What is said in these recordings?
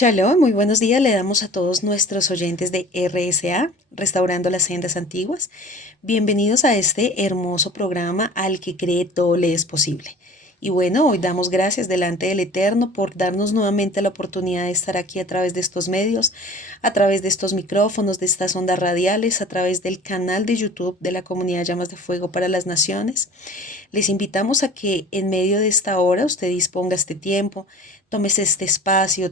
Shalom, muy buenos días. Le damos a todos nuestros oyentes de RSA, Restaurando las Sendas Antiguas. Bienvenidos a este hermoso programa al que cree todo le es posible. Y bueno, hoy damos gracias delante del Eterno por darnos nuevamente la oportunidad de estar aquí a través de estos medios, a través de estos micrófonos, de estas ondas radiales, a través del canal de YouTube de la comunidad Llamas de Fuego para las Naciones. Les invitamos a que en medio de esta hora usted disponga este tiempo, tómese este espacio,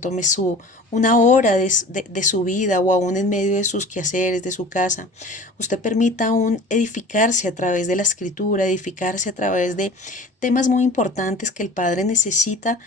una hora de su vida o aún en medio de sus quehaceres, de su casa. Usted permita aún edificarse a través de la escritura, edificarse a través de temas muy importantes que el Padre necesita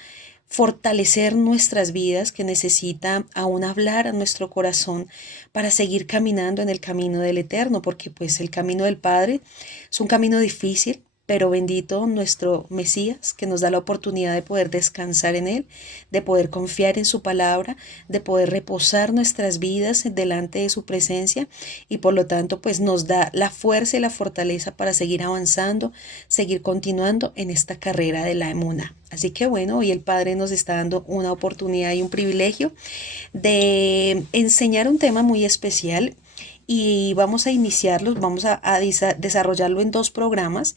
fortalecer nuestras vidas, que necesita aún hablar a nuestro corazón para seguir caminando en el camino del Eterno, porque pues el camino del Padre es un camino difícil, pero bendito nuestro Mesías, que nos da la oportunidad de poder descansar en Él, de poder confiar en su palabra, de poder reposar nuestras vidas delante de su presencia y por lo tanto pues nos da la fuerza y la fortaleza para seguir avanzando, seguir continuando en esta carrera de la emuna. Así que bueno, hoy el Padre nos está dando una oportunidad y un privilegio de enseñar un tema muy especial y vamos a iniciarlos, vamos a desarrollarlo en dos programas.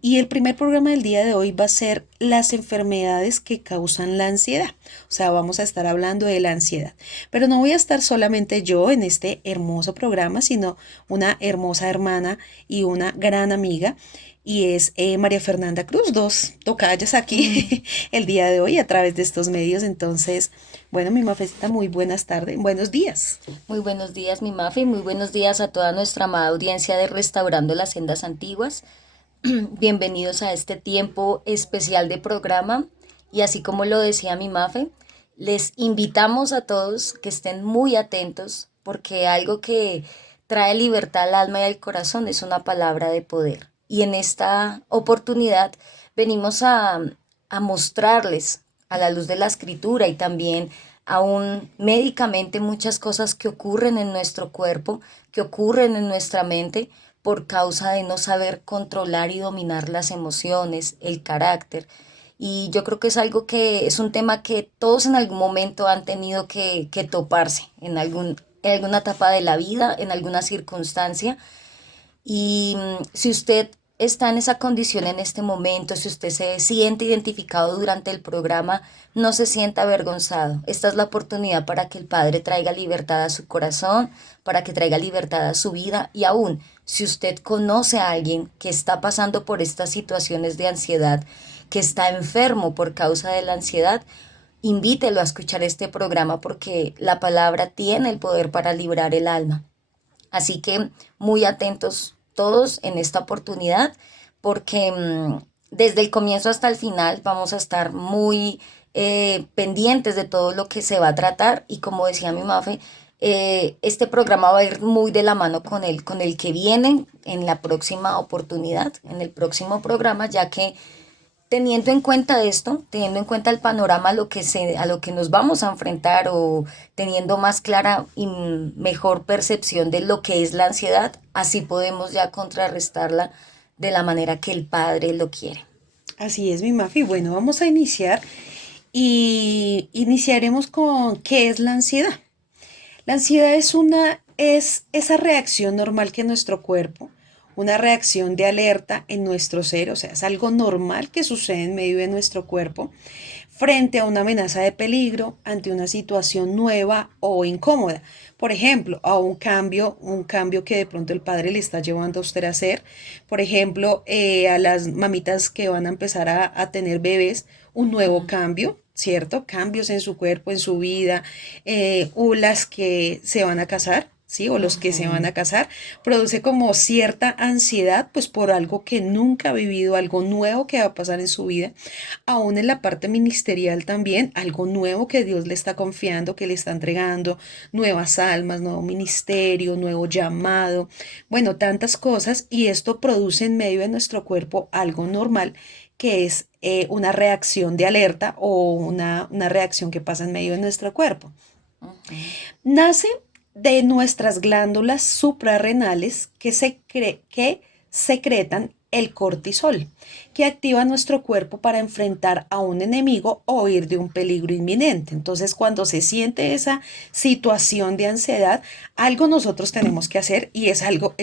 Y el primer programa del día de hoy va a ser las enfermedades que causan la ansiedad. O sea, vamos a estar hablando de la ansiedad. Pero no voy a estar solamente yo en este hermoso programa, sino una hermosa hermana y una gran amiga. Y es María Fernanda Cruz, dos tocayas aquí el día de hoy a través de estos medios. Entonces, bueno, mi mafecita, muy buenas tardes, buenos días. Muy buenos días, mi Mafi. Muy buenos días a toda nuestra amada audiencia de Restaurando las Sendas Antiguas. Bienvenidos a este tiempo especial de programa. Y así como lo decía mi Mafe, les invitamos a todos que estén muy atentos porque algo que trae libertad al alma y al corazón es una palabra de poder. Y en esta oportunidad venimos a mostrarles a la luz de la escritura y también aún médicamente muchas cosas que ocurren en nuestro cuerpo, que ocurren en nuestra mente por causa de no saber controlar y dominar las emociones, el carácter. Y yo creo que es algo que es un tema que todos en algún momento han tenido que toparse en alguna etapa de la vida, en alguna circunstancia. Y si usted está en esa condición en este momento, si usted se siente identificado durante el programa, no se sienta avergonzado. Esta es la oportunidad para que el Padre traiga libertad a su corazón, para que traiga libertad a su vida y aún si usted conoce a alguien que está pasando por estas situaciones de ansiedad, que está enfermo por causa de la ansiedad, invítelo a escuchar este programa porque la palabra tiene el poder para librar el alma. Así que muy atentos todos en esta oportunidad porque desde el comienzo hasta el final vamos a estar muy pendientes de todo lo que se va a tratar y como decía mi Mafe, este programa va a ir muy de la mano con el que viene en la próxima oportunidad, en el próximo programa, ya que teniendo en cuenta esto, teniendo en cuenta el panorama a lo que nos vamos a enfrentar o teniendo más clara y mejor percepción de lo que es la ansiedad, así podemos ya contrarrestarla de la manera que el Padre lo quiere. Así es, mi Mafi. Bueno, vamos a iniciar y iniciaremos con ¿qué es la ansiedad? La ansiedad es esa reacción normal que nuestro cuerpo, una reacción de alerta en nuestro ser, o sea, es algo normal que sucede en medio de nuestro cuerpo frente a una amenaza de peligro, ante una situación nueva o incómoda. Por ejemplo, a un cambio que de pronto el padre le está llevando a usted a hacer. Por ejemplo, a las mamitas que van a empezar a tener bebés, un nuevo cambio, ¿cierto? Cambios en su cuerpo, en su vida, o las que se van a casar, ¿sí? O los que se van Ujú. a casar, produce como cierta ansiedad, pues por algo que nunca ha vivido, algo nuevo que va a pasar en su vida, aún en la parte ministerial también, algo nuevo que Dios le está confiando, que le está entregando, nuevas almas, nuevo ministerio, nuevo llamado, bueno, tantas cosas, y esto produce en medio de nuestro cuerpo algo normal que es una reacción de alerta o una reacción que pasa en medio de nuestro cuerpo. Ujú. Nace de nuestras glándulas suprarrenales que secretan el cortisol, que activa nuestro cuerpo para enfrentar a un enemigo o huir de un peligro inminente. Entonces, cuando se siente esa situación de ansiedad, algo nosotros tenemos que hacer y es algo,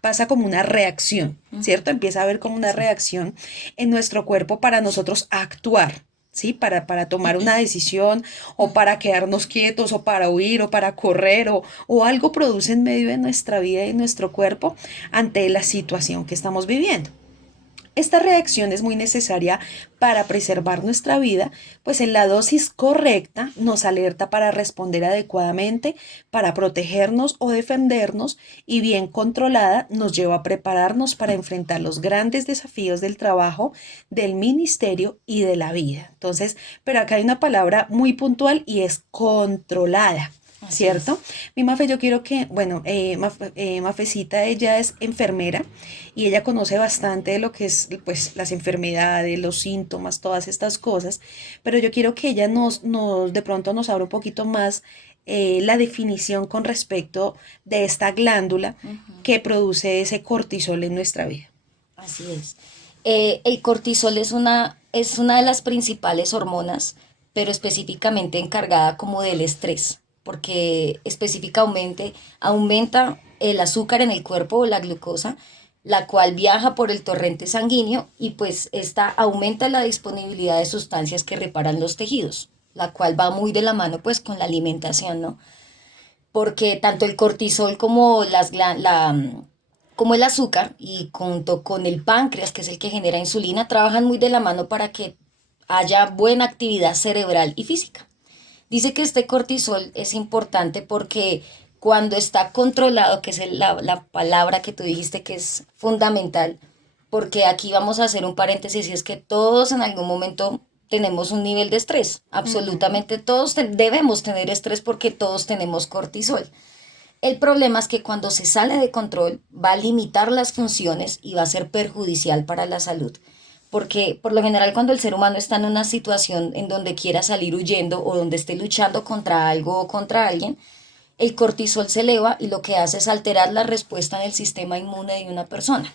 pasa como una reacción, ¿cierto? Empieza a haber como una Sí. reacción en nuestro cuerpo para nosotros actuar. ¿Sí? Para tomar una decisión o para quedarnos quietos o para huir o para correr o algo produce en medio de nuestra vida y nuestro cuerpo ante la situación que estamos viviendo. Esta reacción es muy necesaria para preservar nuestra vida, pues en la dosis correcta nos alerta para responder adecuadamente, para protegernos o defendernos y bien controlada nos lleva a prepararnos para enfrentar los grandes desafíos del trabajo, del ministerio y de la vida. Entonces, pero acá hay una palabra muy puntual y es controlada. Así ¿Cierto? es. Mi Mafe, yo quiero que, bueno, Mafecita, ella es enfermera y ella conoce bastante de lo que es, pues, las enfermedades, los síntomas, todas estas cosas, pero yo quiero que ella de pronto nos abra un poquito más la definición con respecto de esta glándula Ujú. que produce ese cortisol en nuestra vida. Así es. El cortisol es una de las principales hormonas, pero específicamente encargada como del estrés, porque específicamente aumenta el azúcar en el cuerpo o la glucosa, la cual viaja por el torrente sanguíneo y pues esta aumenta la disponibilidad de sustancias que reparan los tejidos, la cual va muy de la mano pues con la alimentación, ¿no? Porque tanto el cortisol como como el azúcar y junto con el páncreas, que es el que genera insulina, trabajan muy de la mano para que haya buena actividad cerebral y física. Dice que este cortisol es importante porque cuando está controlado, que es la palabra que tú dijiste que es fundamental, porque aquí vamos a hacer un paréntesis y es que todos en algún momento tenemos un nivel de estrés, Ujú. absolutamente todos debemos tener estrés porque todos tenemos cortisol. El problema es que cuando se sale de control va a limitar las funciones y va a ser perjudicial para la salud. Porque por lo general cuando el ser humano está en una situación en donde quiera salir huyendo o donde esté luchando contra algo o contra alguien, el cortisol se eleva y lo que hace es alterar la respuesta en el sistema inmune de una persona.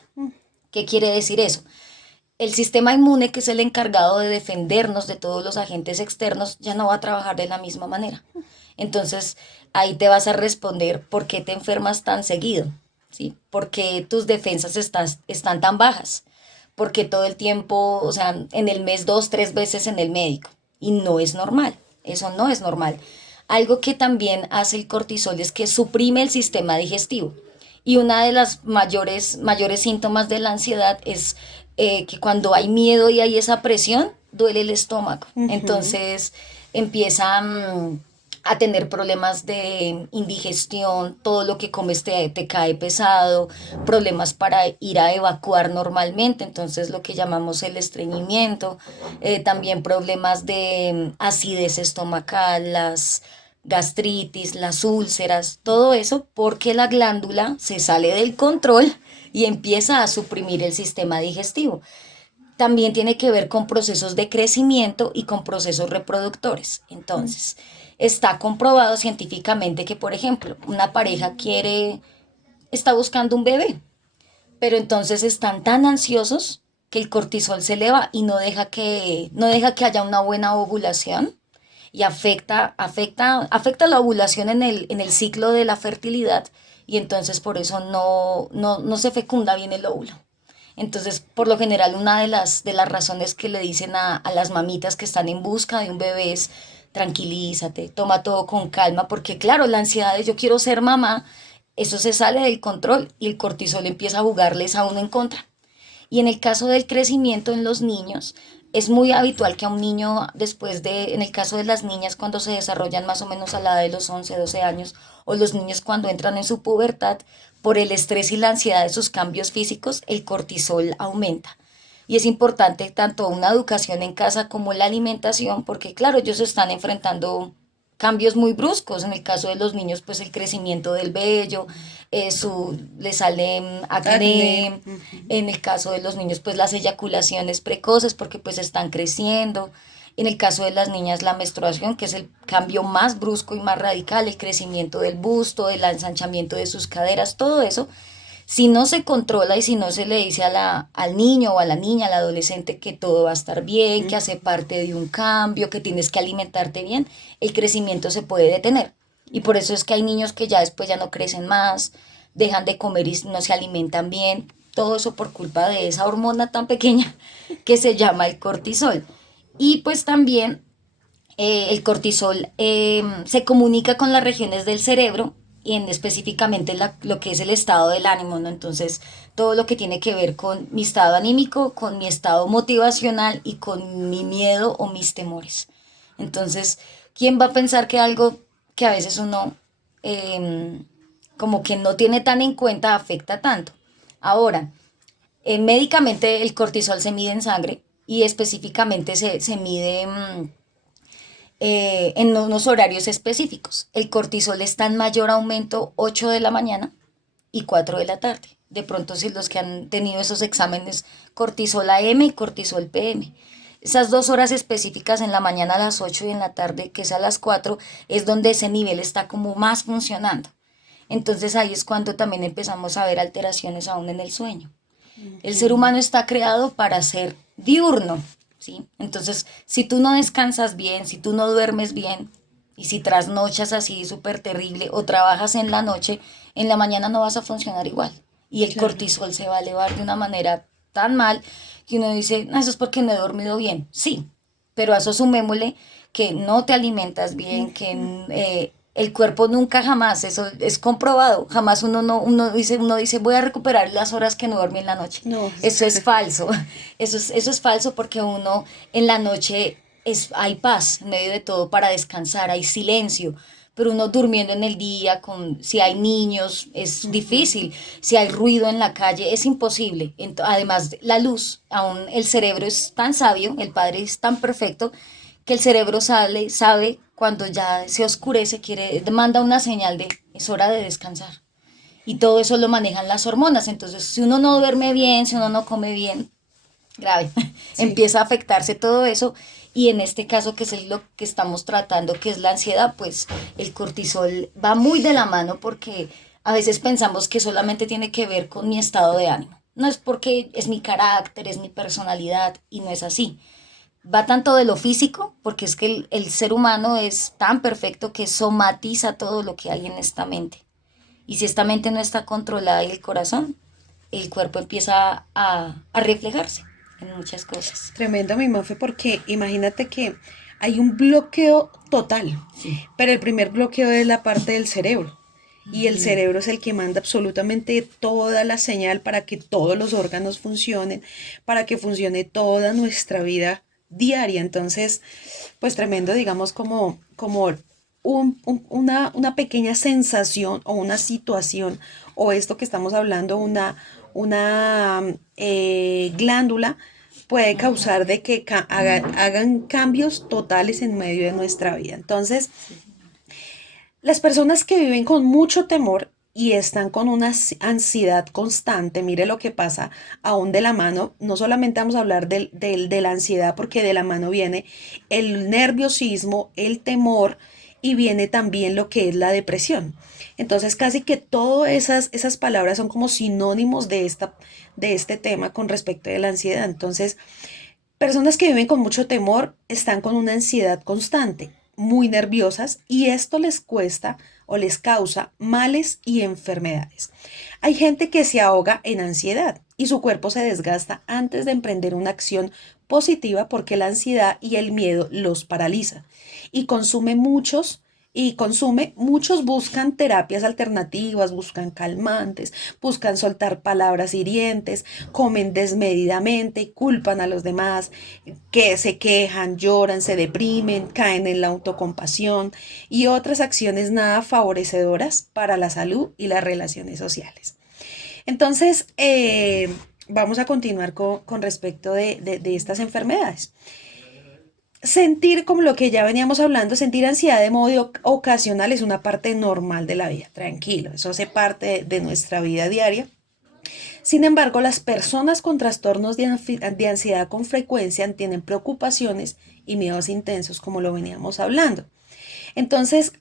¿Qué quiere decir eso? El sistema inmune, que es el encargado de defendernos de todos los agentes externos, ya no va a trabajar de la misma manera. Entonces, ahí te vas a responder por qué te enfermas tan seguido, ¿sí? ¿Por qué tus defensas están tan bajas? Porque todo el tiempo, o sea, en el mes 2, 3 veces en el médico. Y no es normal, eso no es normal. Algo que también hace el cortisol es que suprime el sistema digestivo. Y una de las mayores síntomas de la ansiedad es que cuando hay miedo y hay esa presión, duele el estómago. Ujú. Entonces empieza a tener problemas de indigestión, todo lo que comes te cae pesado, problemas para ir a evacuar normalmente, entonces lo que llamamos el estreñimiento, también problemas de acidez estomacal, las gastritis, las úlceras, todo eso porque la glándula se sale del control y empieza a suprimir el sistema digestivo. También tiene que ver con procesos de crecimiento y con procesos reproductores. Entonces, está comprobado científicamente que, por ejemplo, una pareja está buscando un bebé, pero entonces están tan ansiosos que el cortisol se eleva y no deja que haya una buena ovulación y afecta la ovulación en el ciclo de la fertilidad y entonces por eso no se fecunda bien el óvulo. Entonces, por lo general, una de las razones que le dicen a las mamitas que están en busca de un bebé es tranquilízate, toma todo con calma, porque claro, la ansiedad de yo quiero ser mamá, eso se sale del control y el cortisol empieza a jugarles a uno en contra. Y en el caso del crecimiento en los niños, es muy habitual que a un niño en el caso de las niñas cuando se desarrollan más o menos a la edad de los 11 12 años, o los niños cuando entran en su pubertad, por el estrés y la ansiedad de sus cambios físicos, el cortisol aumenta. Y es importante tanto una educación en casa como la alimentación, porque claro, ellos están enfrentando cambios muy bruscos. En el caso de los niños, pues el crecimiento del vello, le sale Acné. acné. Ujú. En el caso de los niños, pues las eyaculaciones precoces, porque pues están creciendo. En el caso de las niñas, la menstruación, que es el cambio más brusco y más radical, el crecimiento del busto, el ensanchamiento de sus caderas, todo eso Si no se controla y si no se le dice al niño o a la niña, al adolescente que todo va a estar bien, que hace parte de un cambio, que tienes que alimentarte bien, el crecimiento se puede detener. Y por eso es que hay niños que ya después ya no crecen más, dejan de comer y no se alimentan bien. Todo eso por culpa de esa hormona tan pequeña que se llama el cortisol. Y pues también el cortisol se comunica con las regiones del cerebro y en específicamente lo que es el estado del ánimo, ¿no? Entonces, todo lo que tiene que ver con mi estado anímico, con mi estado motivacional y con mi miedo o mis temores. Entonces, ¿quién va a pensar que algo que a veces uno eh, como que no tiene tan en cuenta afecta tanto? Ahora, médicamente el cortisol se mide en sangre y específicamente se mide en unos horarios específicos. El cortisol está en mayor aumento 8 de la mañana y 4 de la tarde. De pronto, si los que han tenido esos exámenes, cortisol AM y cortisol PM. Esas 2 horas específicas en la mañana a las 8 y en la tarde, que es a las 4, es donde ese nivel está como más funcionando. Entonces ahí es cuando también empezamos a ver alteraciones aún en el sueño. El ser Ok. humano está creado para ser diurno, ¿sí? Entonces, si tú no descansas bien, si tú no duermes bien, y si trasnochas así súper terrible o trabajas en la noche, en la mañana no vas a funcionar igual. Y el Claro. cortisol se va a elevar de una manera tan mal que uno dice, no, eso es porque no he dormido bien. Sí, pero a eso sumémosle que no te alimentas bien, que Ujú. el cuerpo nunca jamás, eso es comprobado, jamás uno dice voy a recuperar las horas que no dormí en la noche. No, Eso es falso, eso es falso porque uno en la noche hay paz en medio de todo para descansar, hay silencio, pero uno durmiendo en el día, si hay niños, es ujú, difícil, si hay ruido en la calle, es imposible. Además, la luz, aún el cerebro es tan sabio, el padre es tan perfecto, que el cerebro sabe cuando ya se oscurece, manda una señal de es hora de descansar. Y todo eso lo manejan las hormonas. Entonces, si uno no duerme bien, si uno no come bien, grave, sí. empieza a afectarse todo eso. Y en este caso, que es lo que estamos tratando, que es la ansiedad, pues el cortisol va muy de la mano porque a veces pensamos que solamente tiene que ver con mi estado de ánimo. No es porque es mi carácter, es mi personalidad y no es así. Va tanto de lo físico, porque es que el ser humano es tan perfecto que somatiza todo lo que hay en esta mente. Y si esta mente no está controlada y el corazón, el cuerpo empieza a reflejarse en muchas cosas. Tremendo, mi Mafe, porque imagínate que hay un bloqueo total, Sí. pero el primer bloqueo es la parte del cerebro. Y el Ujú. cerebro es el que manda absolutamente toda la señal para que todos los órganos funcionen, para que funcione toda nuestra vida diaria. Entonces, pues tremendo, digamos, como una pequeña sensación o una situación, o esto que estamos hablando, una glándula puede causar de que hagan cambios totales en medio de nuestra vida. Entonces, Sí, señora. las personas que viven con mucho temor y están con una ansiedad constante, mire lo que pasa aún de la mano, no solamente vamos a hablar de la ansiedad porque de la mano viene el nerviosismo, el temor y viene también lo que es la depresión. Entonces casi que todas esas palabras son como sinónimos de este tema con respecto a la ansiedad. Entonces, personas que viven con mucho temor están con una ansiedad constante, muy nerviosas y esto les cuesta o les causa males y enfermedades. Hay gente que se ahoga en ansiedad y su cuerpo se desgasta antes de emprender una acción positiva porque la ansiedad y el miedo los paraliza y muchos buscan terapias alternativas, buscan calmantes, buscan soltar palabras hirientes, comen desmedidamente, culpan a los demás, que se quejan, lloran, se deprimen, caen en la autocompasión y otras acciones nada favorecedoras para la salud y las relaciones sociales. Entonces, vamos a continuar con respecto de estas enfermedades. Sentir, como lo que ya veníamos hablando, sentir ansiedad de modo ocasional es una parte normal de la vida, tranquilo, eso hace parte de nuestra vida diaria. Sin embargo, las personas con trastornos de ansiedad con frecuencia tienen preocupaciones y miedos intensos, como lo veníamos hablando. Entonces,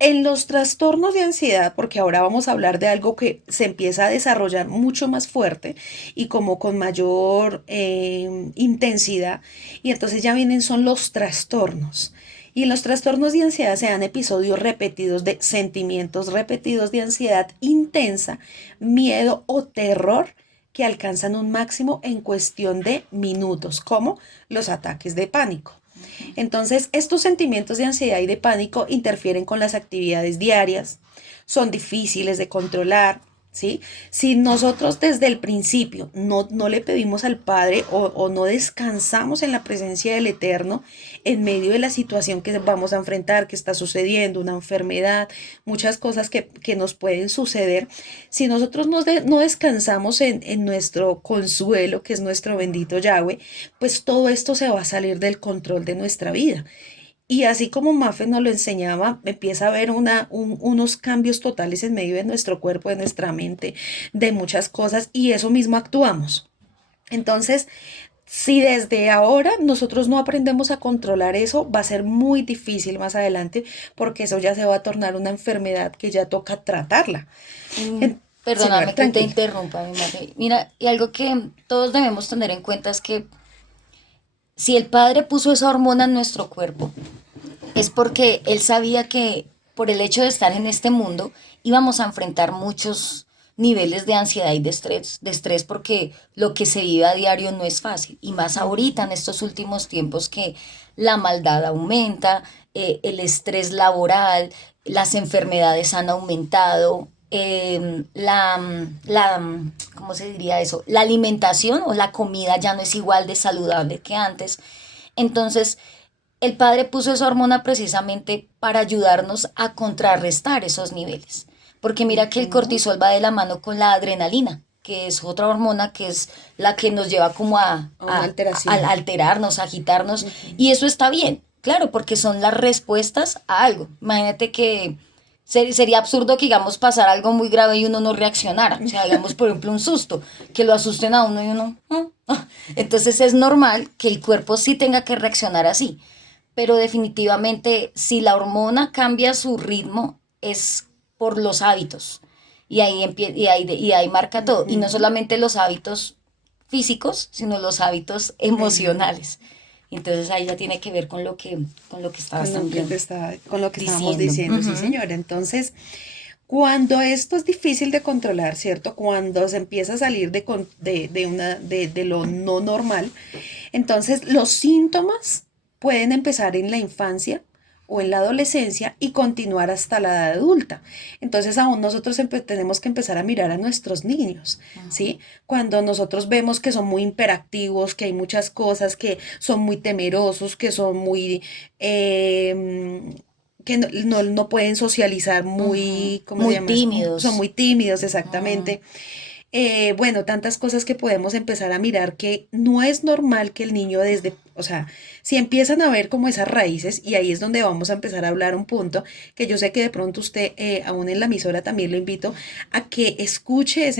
En los trastornos de ansiedad, porque ahora vamos a hablar de algo que se empieza a desarrollar mucho más fuerte y como con mayor intensidad, y entonces ya vienen son los trastornos. Y en los trastornos de ansiedad se dan episodios repetidos de sentimientos repetidos de ansiedad intensa, miedo o terror que alcanzan un máximo en cuestión de minutos, como los ataques de pánico. Entonces, estos sentimientos de ansiedad y de pánico interfieren con las actividades diarias, son difíciles de controlar, ¿sí? Si nosotros desde el principio no le pedimos al Padre o no descansamos en la presencia del Eterno en medio de la situación que vamos a enfrentar, que está sucediendo, una enfermedad, muchas cosas que nos pueden suceder, si nosotros no descansamos en nuestro consuelo, que es nuestro bendito Yahweh, pues todo esto se va a salir del control de nuestra vida. Y así como Mafe nos lo enseñaba, empieza a haber unos cambios totales en medio de nuestro cuerpo, de nuestra mente, de muchas cosas, y eso mismo actuamos. Entonces, si desde ahora nosotros no aprendemos a controlar eso, va a ser muy difícil más adelante, porque eso ya se va a tornar una enfermedad que ya toca tratarla. Mm, Señora, Perdóname que te tranquila. interrumpa, mi madre. Mira, y algo que todos debemos tener en cuenta es que si el padre puso esa hormona en nuestro cuerpo, es porque él sabía que por el hecho de estar en este mundo íbamos a enfrentar muchos niveles de ansiedad y de estrés porque lo que se vive a diario no es fácil. Y más ahorita en estos últimos tiempos que la maldad aumenta, el estrés laboral, las enfermedades han aumentado, ¿cómo se diría eso? La alimentación o la comida ya no es igual de saludable que antes. Entonces, el padre puso esa hormona precisamente para ayudarnos a contrarrestar esos niveles. Porque mira que el Ujú. cortisol va de la mano con la adrenalina, que es otra hormona que es la que nos lleva como A una a alteración. alterarnos, a agitarnos. Ujú. Y eso está bien, claro, porque son las respuestas a algo. Imagínate que sería absurdo que, digamos, pasar algo muy grave y uno no reaccionara. O sea, digamos, por ejemplo, un susto, que lo asusten a uno y uno... Entonces es normal que el cuerpo sí tenga que reaccionar así, pero definitivamente si la hormona cambia su ritmo es por los hábitos y ahí marca todo. Y no Ujú. solamente los hábitos físicos, sino los hábitos Ujú. emocionales. Entonces ahí ya tiene que ver con lo que estabas también Con lo que estábamos diciendo. diciendo, sí, Ujú. señora. Entonces, cuando esto es difícil de controlar, ¿cierto? Cuando se empieza a salir de lo no normal, entonces los síntomas pueden empezar en la infancia o en la adolescencia y continuar hasta la edad adulta. Entonces aún nosotros tenemos que empezar a mirar a nuestros niños, Ujú. ¿sí? Cuando nosotros vemos que son muy hiperactivos, que hay muchas cosas, que son muy temerosos, que son muy... que no pueden socializar Ujú. muy, ¿cómo se Muy llama eso? Son tímidos. muy tímidos, Mm. exactamente. Bueno, tantas cosas que podemos empezar a mirar que no es normal que el niño desde, o sea, si empiezan a ver como esas raíces, y ahí es donde vamos a empezar a hablar un punto, que yo sé que de pronto usted, aún en la emisora, también lo invito a que escuche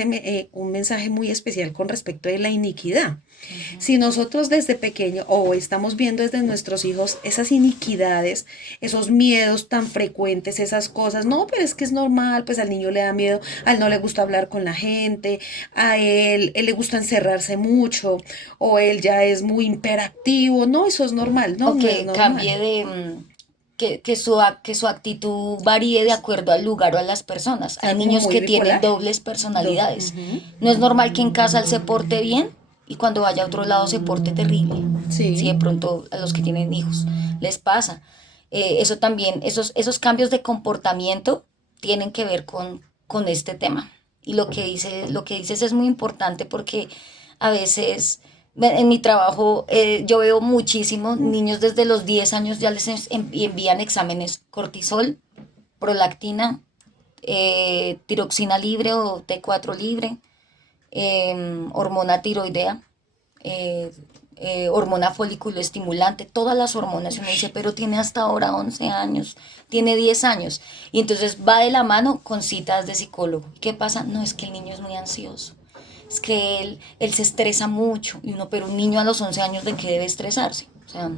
un mensaje muy especial con respecto de la iniquidad. Ujú. Si nosotros desde pequeño o estamos viendo desde nuestros hijos esas iniquidades, esos miedos tan frecuentes, esas cosas, no, pero es que es normal, pues al niño le da miedo, a él no le gusta hablar con la gente, a él le gusta encerrarse mucho, o él ya es muy hiperactivo, no, eso es normal, no, O no es que normal. cambie de, que su actitud varíe de acuerdo al lugar o a las personas. Hay Sea como niños muy que tienen bipolar. dobles personalidades. No es normal que en casa él se porte bien y cuando vaya a otro lado se porte terrible. Si de Sí. pronto a los que tienen hijos les pasa. Eso también, esos cambios de comportamiento tienen que ver con este tema. Y lo que dices es muy importante porque a veces en mi trabajo yo veo muchísimos niños desde los 10 años ya les envían exámenes cortisol, prolactina, tiroxina libre o T4 libre, hormona tiroidea, eh, hormona folículo estimulante, todas las hormonas. Y uno dice, pero tiene hasta ahora 11 años, tiene 10 años. Y entonces va de la mano con citas de psicólogo. ¿Qué pasa? No, es que el niño es muy ansioso. Es que él se estresa mucho. Y uno, pero un niño a los 11 años, ¿de qué debe estresarse? O sea,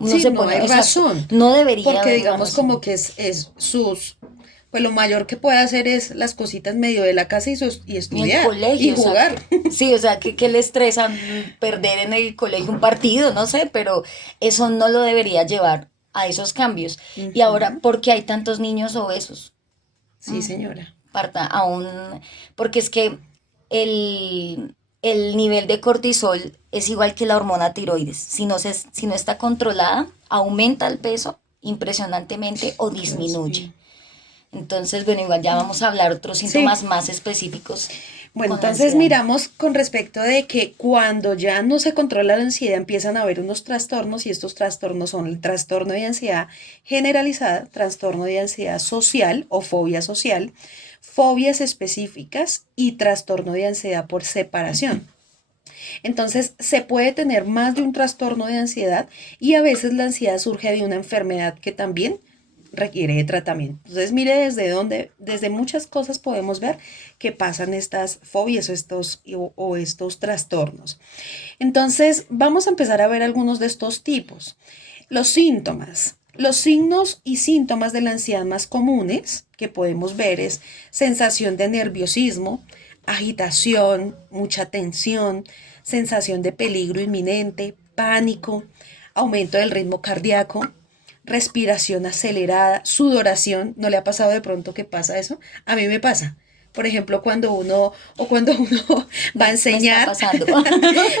Uno Sí, se no pone, hay o sea, razón, no debería porque haber una digamos como razón. que es sus, pues lo mayor que puede hacer es las cositas medio de la casa y Ni el estudiar y colegio, o sea, jugar. sí, o sea, que le estresa perder en el colegio un partido, no sé, pero eso no lo debería llevar a esos cambios. Y ahora, Ujú. ¿por qué hay tantos niños obesos? Sí, señora. Parta aún, porque es que el nivel de cortisol es igual que la hormona tiroides. Si no está controlada, aumenta el peso impresionantemente o Dios disminuye. mío. Entonces, bueno, igual ya vamos a hablar otros Sí, síntomas más específicos bueno, con la entonces ansiedad. miramos con respecto de que cuando ya no se controla la ansiedad empiezan a haber unos trastornos y estos trastornos son el trastorno de ansiedad generalizada, trastorno de ansiedad social o fobia social, fobias específicas y trastorno de ansiedad por separación. Entonces, se puede tener más de un trastorno de ansiedad y a veces la ansiedad surge de una enfermedad que también requiere de tratamiento. Entonces, mire desde dónde, desde muchas cosas podemos ver que pasan estas fobias o estos trastornos. Entonces, vamos a empezar a ver algunos de estos tipos. Los síntomas. Los signos y síntomas de la ansiedad más comunes que podemos ver es sensación de nerviosismo, agitación, mucha tensión, sensación de peligro inminente, pánico, aumento del ritmo cardíaco, respiración acelerada, sudoración. ¿No le ha pasado de pronto que pasa eso? A mí me pasa. Por ejemplo, cuando uno va a Me está enseñar, pasando.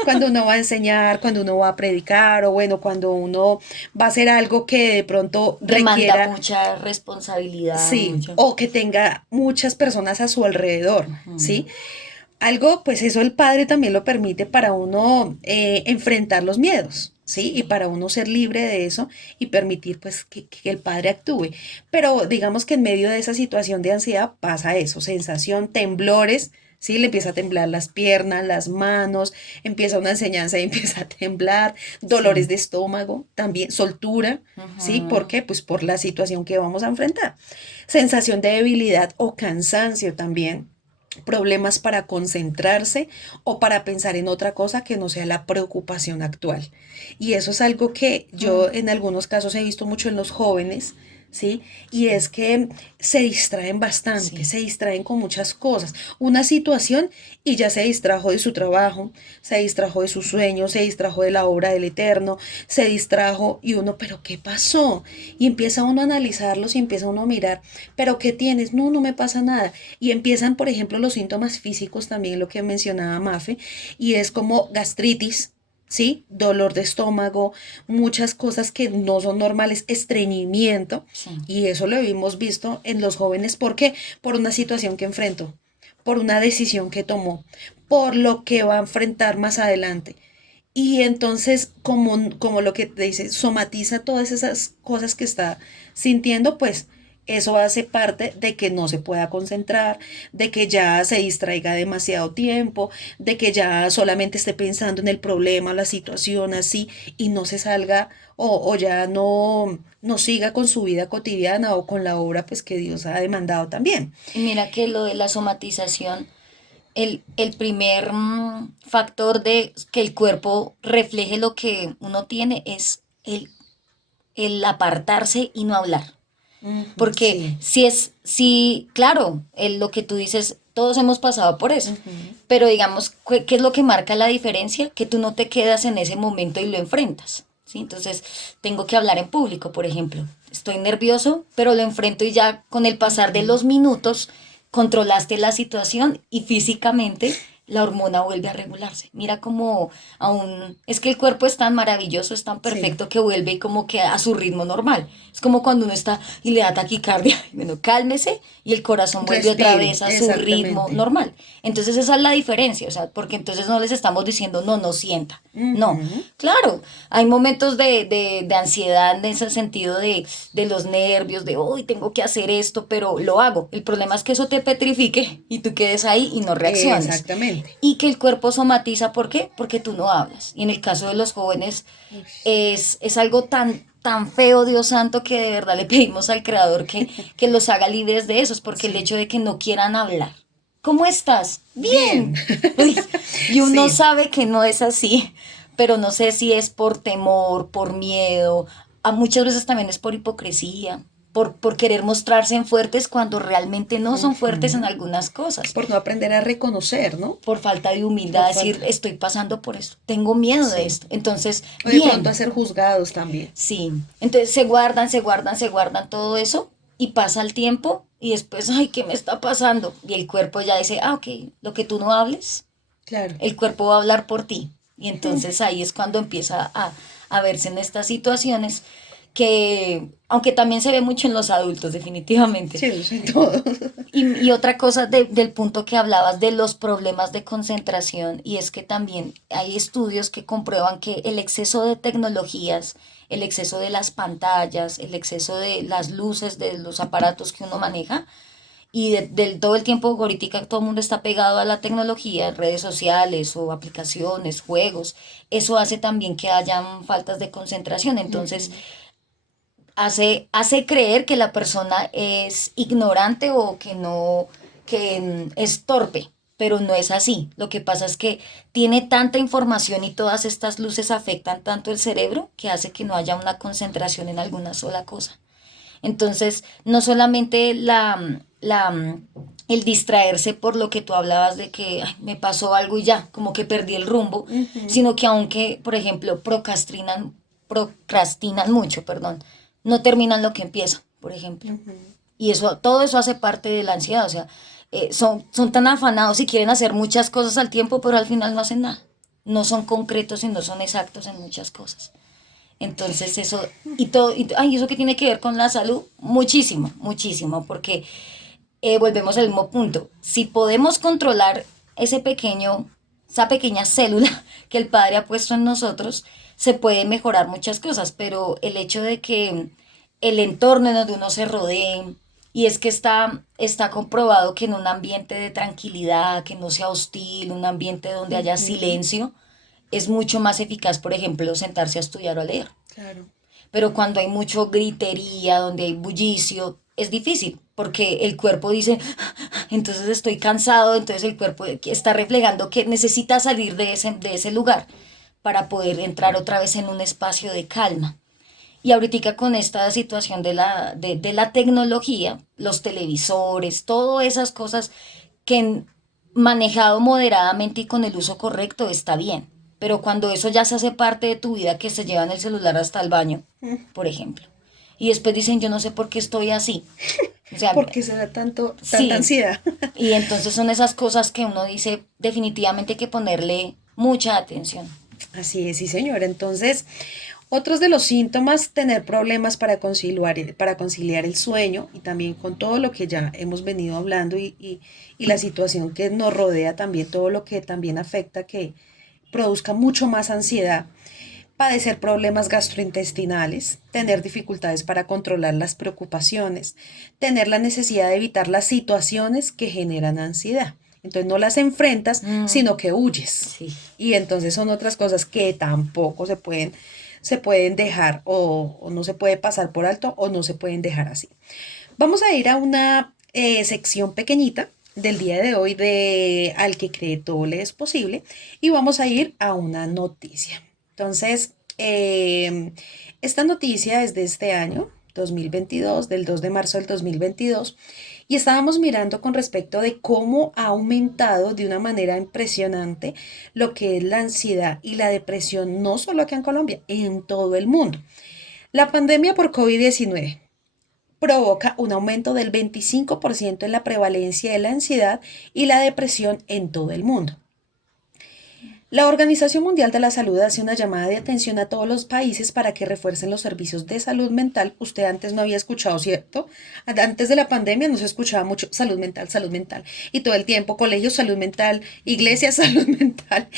cuando uno va a enseñar, cuando uno va a predicar, o bueno, cuando uno va a hacer algo que de pronto Demanda requiera, mucha responsabilidad, sí, mucho. o que tenga muchas personas a su alrededor, Ujú. ¿sí? Algo, pues eso el padre también lo permite para uno enfrentar los miedos, ¿sí? Y Sí. para uno ser libre de eso y permitir pues que el padre actúe. Pero digamos que en medio de esa situación de ansiedad pasa eso, sensación, temblores, ¿sí? Le empieza a temblar las piernas, las manos, empieza una enseñanza y empieza a temblar, dolores Sí. de estómago, también soltura, ¿sí? ¿Por Ujú. qué? Pues por la situación que vamos a enfrentar. Sensación de debilidad o cansancio también, problemas para concentrarse o para pensar en otra cosa que no sea la preocupación actual. Y eso es algo que yo Mm. en algunos casos he visto mucho en los jóvenes, ¿sí? Y es que se distraen bastante, Sí. se distraen con muchas cosas. Una situación y ya se distrajo de su trabajo, se distrajo de sus sueños, se distrajo de la obra del Eterno, se distrajo y uno, pero ¿qué pasó? Y empieza uno a analizarlos y empieza uno a mirar, pero ¿qué tienes? No, no me pasa nada. Y empiezan, por ejemplo, los síntomas físicos también, lo que mencionaba Mafe, y es como gastritis, ¿sí? Dolor de estómago, muchas cosas que no son normales, estreñimiento, Sí. y eso lo hemos visto en los jóvenes. ¿Por qué? Por una situación que enfrentó, por una decisión que tomó, por lo que va a enfrentar más adelante. Y entonces, como lo que te dice, somatiza todas esas cosas que está sintiendo, pues eso hace parte de que no se pueda concentrar, de que ya se distraiga demasiado tiempo, de que ya solamente esté pensando en el problema, la situación así, y no se salga o ya no siga con su vida cotidiana o con la obra pues que Dios ha demandado también. Y mira que lo de la somatización, el primer factor de que el cuerpo refleje lo que uno tiene es el apartarse y no hablar. Ujú, Porque sí. si, claro, lo que tú dices, todos hemos pasado por eso. Ujú. Pero digamos, ¿qué es lo que marca la diferencia? Que tú no te quedas en ese momento y lo enfrentas. ¿Sí? Entonces, tengo que hablar en público, por ejemplo. Estoy nervioso, pero lo enfrento y ya con el pasar de los minutos controlaste la situación y físicamente la hormona vuelve a regularse. Mira cómo aún es que el cuerpo es tan maravilloso, es tan Sí, perfecto que vuelve como que a su ritmo normal. Es como cuando uno está y le da taquicardia. Bueno, cálmese y el corazón vuelve otra respire, vez a su ritmo exactamente. normal. Entonces esa es la diferencia, o sea, porque entonces no les estamos diciendo, no, no sienta. No, Ujú. claro, hay momentos de ansiedad en ese sentido de los nervios, de hoy tengo que hacer esto, pero lo hago. El problema es que eso te petrifique y tú quedes ahí y no reacciones. Exactamente. Y que el cuerpo somatiza, ¿por qué? Porque tú no hablas. Y en el caso de los jóvenes Ush. es algo tan feo, Dios santo, que de verdad le pedimos al Creador que los haga libres de eso, es porque el Sí, hecho de que no quieran hablar. ¿Cómo estás? bien. Bien. Uy, y uno Sí, sabe que no es así, pero no sé si es por temor, por miedo, a muchas veces también es por hipocresía, por querer mostrarse en fuertes cuando realmente no son fuertes en Ujú. algunas cosas, Por no aprender a reconocer, ¿no? por falta de Por humildad, decir, falta. estoy pasando por esto, tengo miedo de Sí. esto. Entonces, O de pronto a bien, ser juzgados también. sí. Entonces se guardan todo eso y pasa el tiempo y después, ay, ¿qué me está pasando? Y el cuerpo ya dice, ah, ok, lo que tú no hables, Claro. el cuerpo va a hablar por ti. Y entonces ahí es cuando empieza a verse en estas situaciones que, aunque también se ve mucho en los adultos, definitivamente. Sí, eso en todo. Y otra cosa del punto que hablabas de los problemas de concentración, y es que también hay estudios que comprueban que el exceso de tecnologías, el exceso de las pantallas, el exceso de las luces de los aparatos que uno maneja, y del todo el tiempo, ahorita todo el mundo está pegado a la tecnología, redes sociales o aplicaciones, juegos, eso hace también que hayan faltas de concentración. Entonces, Ujú. hace creer que la persona es ignorante o que no, que es torpe, pero no es así. Lo que pasa es que tiene tanta información y todas estas luces afectan tanto el cerebro que hace que no haya una concentración en alguna sola cosa. Entonces, no solamente el distraerse por lo que tú hablabas de que "Ay, me pasó algo y ya, como que perdí el rumbo", Ujú. sino que aunque, por ejemplo, procrastinan mucho, perdón, no terminan lo que empiezan, por ejemplo. Ujú. Y eso, todo eso hace parte de la ansiedad, o sea, son tan afanados y quieren hacer muchas cosas al tiempo, pero al final no hacen nada. No son concretos y no son exactos en muchas cosas. Entonces eso, y todo, ay, ¿eso qué tiene que ver con la salud? Muchísimo, muchísimo, porque volvemos al mismo punto. Si podemos controlar ese pequeño, esa pequeña célula que el Padre ha puesto en nosotros, se puede mejorar muchas cosas, pero el hecho de que el entorno en donde uno se rodee, y es que está comprobado que en un ambiente de tranquilidad, que no sea hostil, un ambiente donde haya Ujú. silencio, es mucho más eficaz, por ejemplo, sentarse a estudiar o a leer. Claro. Pero cuando hay mucho gritería, donde hay bullicio, es difícil, porque el cuerpo dice, entonces estoy cansado, entonces el cuerpo está reflejando que necesita salir de ese lugar para poder entrar otra vez en un espacio de calma. Y ahorita con esta situación de la tecnología, los televisores, todas esas cosas que manejado moderadamente y con el uso correcto está bien. Pero cuando eso ya se hace parte de tu vida, que se llevan el celular hasta el baño, Mm. por ejemplo, y después dicen, yo no sé por qué estoy así. O sea, ¿Por qué se da tanta sí. ansiedad? Y entonces son esas cosas que uno dice, definitivamente hay que ponerle mucha atención. Así es, sí, señora. Entonces, otros de los síntomas, tener problemas para conciliar el sueño y también con todo lo que ya hemos venido hablando y la situación que nos rodea también, todo lo que también afecta que produzca mucho más ansiedad, padecer problemas gastrointestinales, tener dificultades para controlar las preocupaciones, tener la necesidad de evitar las situaciones que generan ansiedad. Entonces no las enfrentas, Mm, sino que huyes. sí. Y entonces son otras cosas que tampoco se pueden dejar o no se puede pasar por alto o no se pueden dejar así. Vamos a ir a una sección pequeñita del día de hoy de Al que cree todo le es posible y vamos a ir a una noticia. Entonces, esta noticia es de este año, 2022, del 2 de marzo del 2022, y estábamos mirando con respecto de cómo ha aumentado de una manera impresionante lo que es la ansiedad y la depresión, no solo acá en Colombia, en todo el mundo. La pandemia por COVID-19 provoca un aumento del 25% en la prevalencia de la ansiedad y la depresión en todo el mundo. La Organización Mundial de la Salud hace una llamada de atención a todos los países para que refuercen los servicios de salud mental. Usted antes no había escuchado, ¿cierto? Antes de la pandemia no se escuchaba mucho salud mental, salud mental. Y todo el tiempo colegios, salud mental, iglesias, salud mental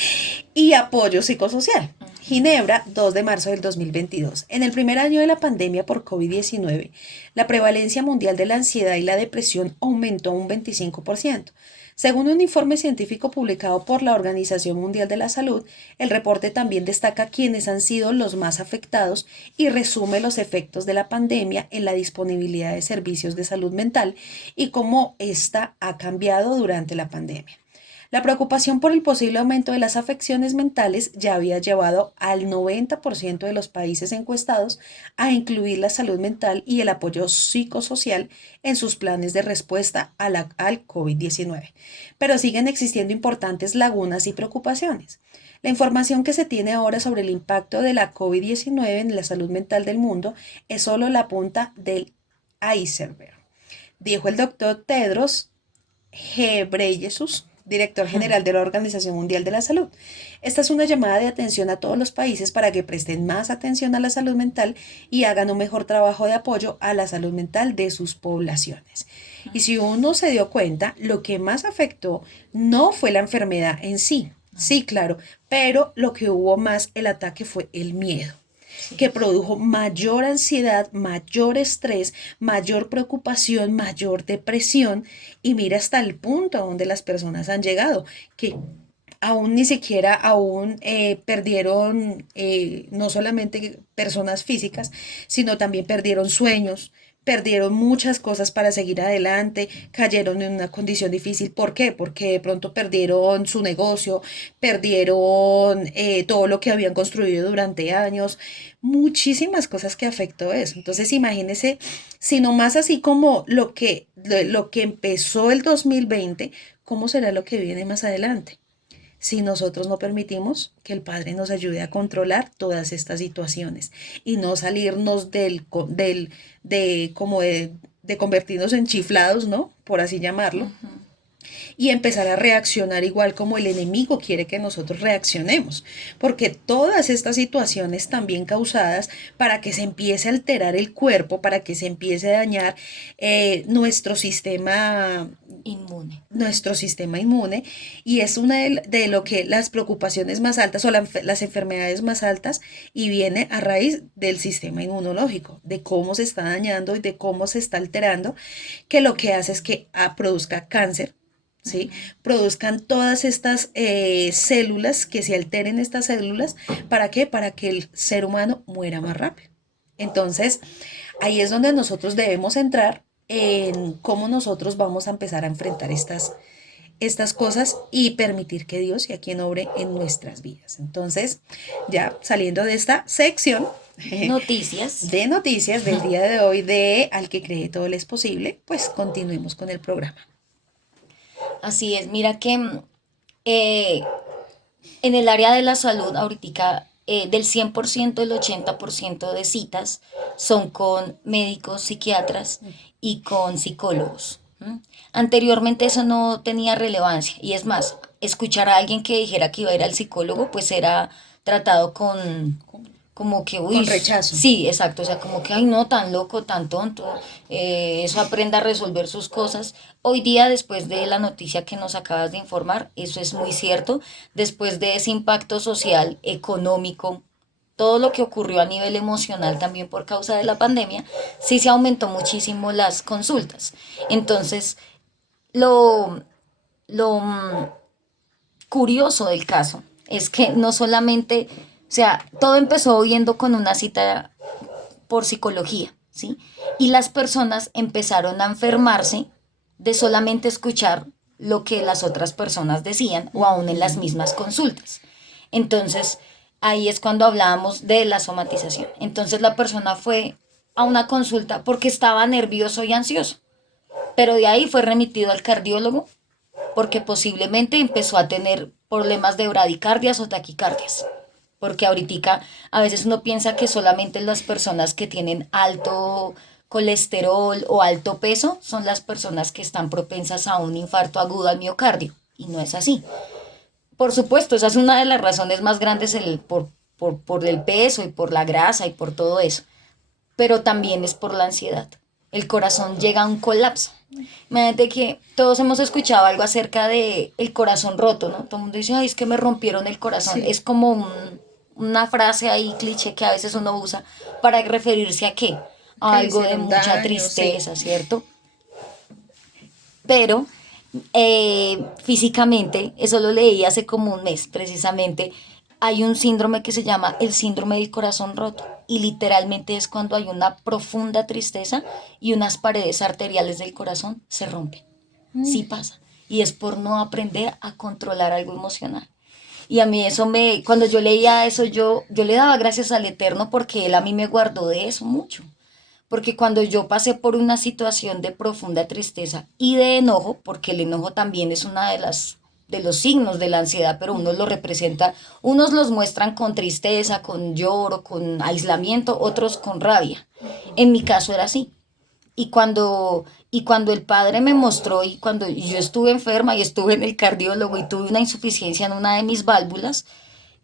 y apoyo psicosocial. Ginebra, 2 de marzo del 2022. En el primer año de la pandemia por COVID-19, la prevalencia mundial de la ansiedad y la depresión aumentó un 25%. Según un informe científico publicado por la Organización Mundial de la Salud, el reporte también destaca quiénes han sido los más afectados y resume los efectos de la pandemia en la disponibilidad de servicios de salud mental y cómo ésta ha cambiado durante la pandemia. La preocupación por el posible aumento de las afecciones mentales ya había llevado al 90% de los países encuestados a incluir la salud mental y el apoyo psicosocial en sus planes de respuesta al COVID-19. Pero siguen existiendo importantes lagunas y preocupaciones. La información que se tiene ahora sobre el impacto de la COVID-19 en la salud mental del mundo es solo la punta del iceberg, dijo el doctor Tedros Ghebreyesus, director general de la Organización Mundial de la Salud. Esta es una llamada de atención a todos los países para que presten más atención a la salud mental y hagan un mejor trabajo de apoyo a la salud mental de sus poblaciones. Y si uno se dio cuenta, lo que más afectó no fue la enfermedad en sí, sí, claro, pero lo que hubo más el ataque fue el miedo, que Sí. produjo mayor ansiedad, mayor estrés, mayor preocupación, mayor depresión, y mira hasta el punto donde las personas han llegado, que aún ni siquiera aún perdieron no solamente personas físicas, sino también perdieron sueños, perdieron muchas cosas para seguir adelante, cayeron en una condición difícil. ¿Por qué? Porque de pronto perdieron su negocio, perdieron todo lo que habían construido durante años, muchísimas cosas que afectó eso. Entonces imagínense, si nomás así como lo que empezó el 2020, ¿cómo será lo que viene más adelante? Si nosotros no permitimos que el Padre nos ayude a controlar todas estas situaciones y no salirnos de convertirnos en chiflados, ¿no? Por así llamarlo, Ujú. y empezar a reaccionar igual como el enemigo quiere que nosotros reaccionemos. Porque todas estas situaciones también causadas para que se empiece a alterar el cuerpo, para que se empiece a dañar Inmune. nuestro sistema inmune, y es una de lo que las preocupaciones más altas o las enfermedades más altas, y viene a raíz del sistema inmunológico, de cómo se está dañando y de cómo se está alterando, que lo que hace es que produzca cáncer, ¿sí? Ujú. Produzcan todas estas células, que se alteren estas células, ¿para qué? Para que el ser humano muera más rápido. Entonces, ahí es donde nosotros debemos entrar en cómo nosotros vamos a empezar a enfrentar estas cosas y permitir que Dios sea quien obre en nuestras vidas. Entonces, ya saliendo de esta sección Noticias. de noticias del día de hoy de Al que cree todo le es posible, pues continuemos con el programa. Así es, mira que eh, en el área de la salud, ahorita del 100% el 80% de citas son con médicos, psiquiatras y con psicólogos. ¿M? Anteriormente eso no tenía relevancia y es más, escuchar a alguien que dijera que iba a ir al psicólogo pues era tratado con como que, uy, Con rechazo. sí, exacto, o sea, como que, ay, no, tan loco, tan tonto, eso aprenda a resolver sus cosas. Hoy día, después de la noticia que nos acabas de informar, eso es muy cierto, después de ese impacto social, económico, todo lo que ocurrió a nivel emocional también por causa de la pandemia, sí se aumentó muchísimo las consultas. Entonces, lo, lo curioso del caso es que no solamente, o sea, todo empezó yendo con una cita por psicología, ¿sí? Y las personas empezaron a enfermarse de solamente escuchar lo que las otras personas decían o aún en las mismas consultas. Entonces, ahí es cuando hablábamos de la somatización. Entonces, la persona fue a una consulta porque estaba nervioso y ansioso, pero de ahí fue remitido al cardiólogo porque posiblemente empezó a tener problemas de bradicardias o taquicardias. Porque ahorita a veces uno piensa que solamente las personas que tienen alto colesterol o alto peso son las personas que están propensas a un infarto agudo al miocardio. Y no es así. Por supuesto, esa es una de las razones más grandes por el peso y por la grasa y por todo eso. Pero también es por la ansiedad. El corazón llega a un colapso. Imagínate que todos hemos escuchado algo acerca de el corazón roto, ¿no? Todo el mundo dice, ay, es que me rompieron el corazón. Sí, Es como una frase ahí cliché que a veces uno usa para referirse a qué? A que le algo de hicieron mucha daño, sí. tristeza, ¿cierto? Pero físicamente, eso lo leí hace como un mes precisamente, hay un síndrome que se llama el síndrome del corazón roto y literalmente es cuando hay una profunda tristeza y unas paredes arteriales del corazón se rompen. Sí pasa. y es por no aprender a controlar algo emocional. Y a mí cuando yo leía eso, yo le daba gracias al Eterno porque Él a mí me guardó de eso mucho. Porque cuando yo pasé por una situación de profunda tristeza y de enojo, porque el enojo también es una de los signos de la ansiedad, pero unos lo representa, unos los muestran con tristeza, con lloro, con aislamiento, otros con rabia. En mi caso era así. Y cuando el padre me mostró y cuando yo estuve enferma y estuve en el cardiólogo y tuve una insuficiencia en una de mis válvulas,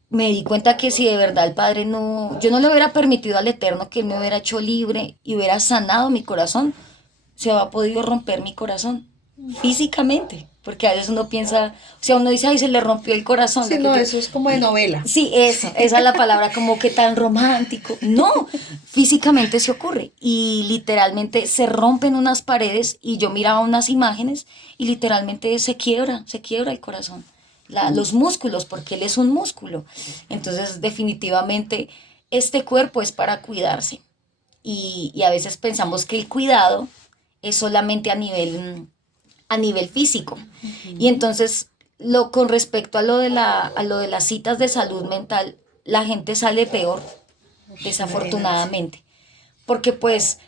me di cuenta que si de verdad el Padre no, yo no le hubiera permitido al Eterno que Él me hubiera hecho libre y hubiera sanado mi corazón, se había podido romper mi corazón físicamente, porque a veces uno piensa, o sea, uno dice, ay, se le rompió el corazón, Sí, lo que no, yo, eso es como de novela. sí, eso, esa es la palabra, como que tan romántico. No, físicamente se ocurre y literalmente se rompen unas paredes y yo miraba unas imágenes y literalmente se quiebra el corazón, los músculos, porque él es un músculo. Entonces, definitivamente, este cuerpo es para cuidarse y a veces pensamos que el cuidado es solamente a nivel físico. Y entonces, con respecto a lo de las citas de salud mental, la gente sale peor, Imagínate. desafortunadamente. Porque pues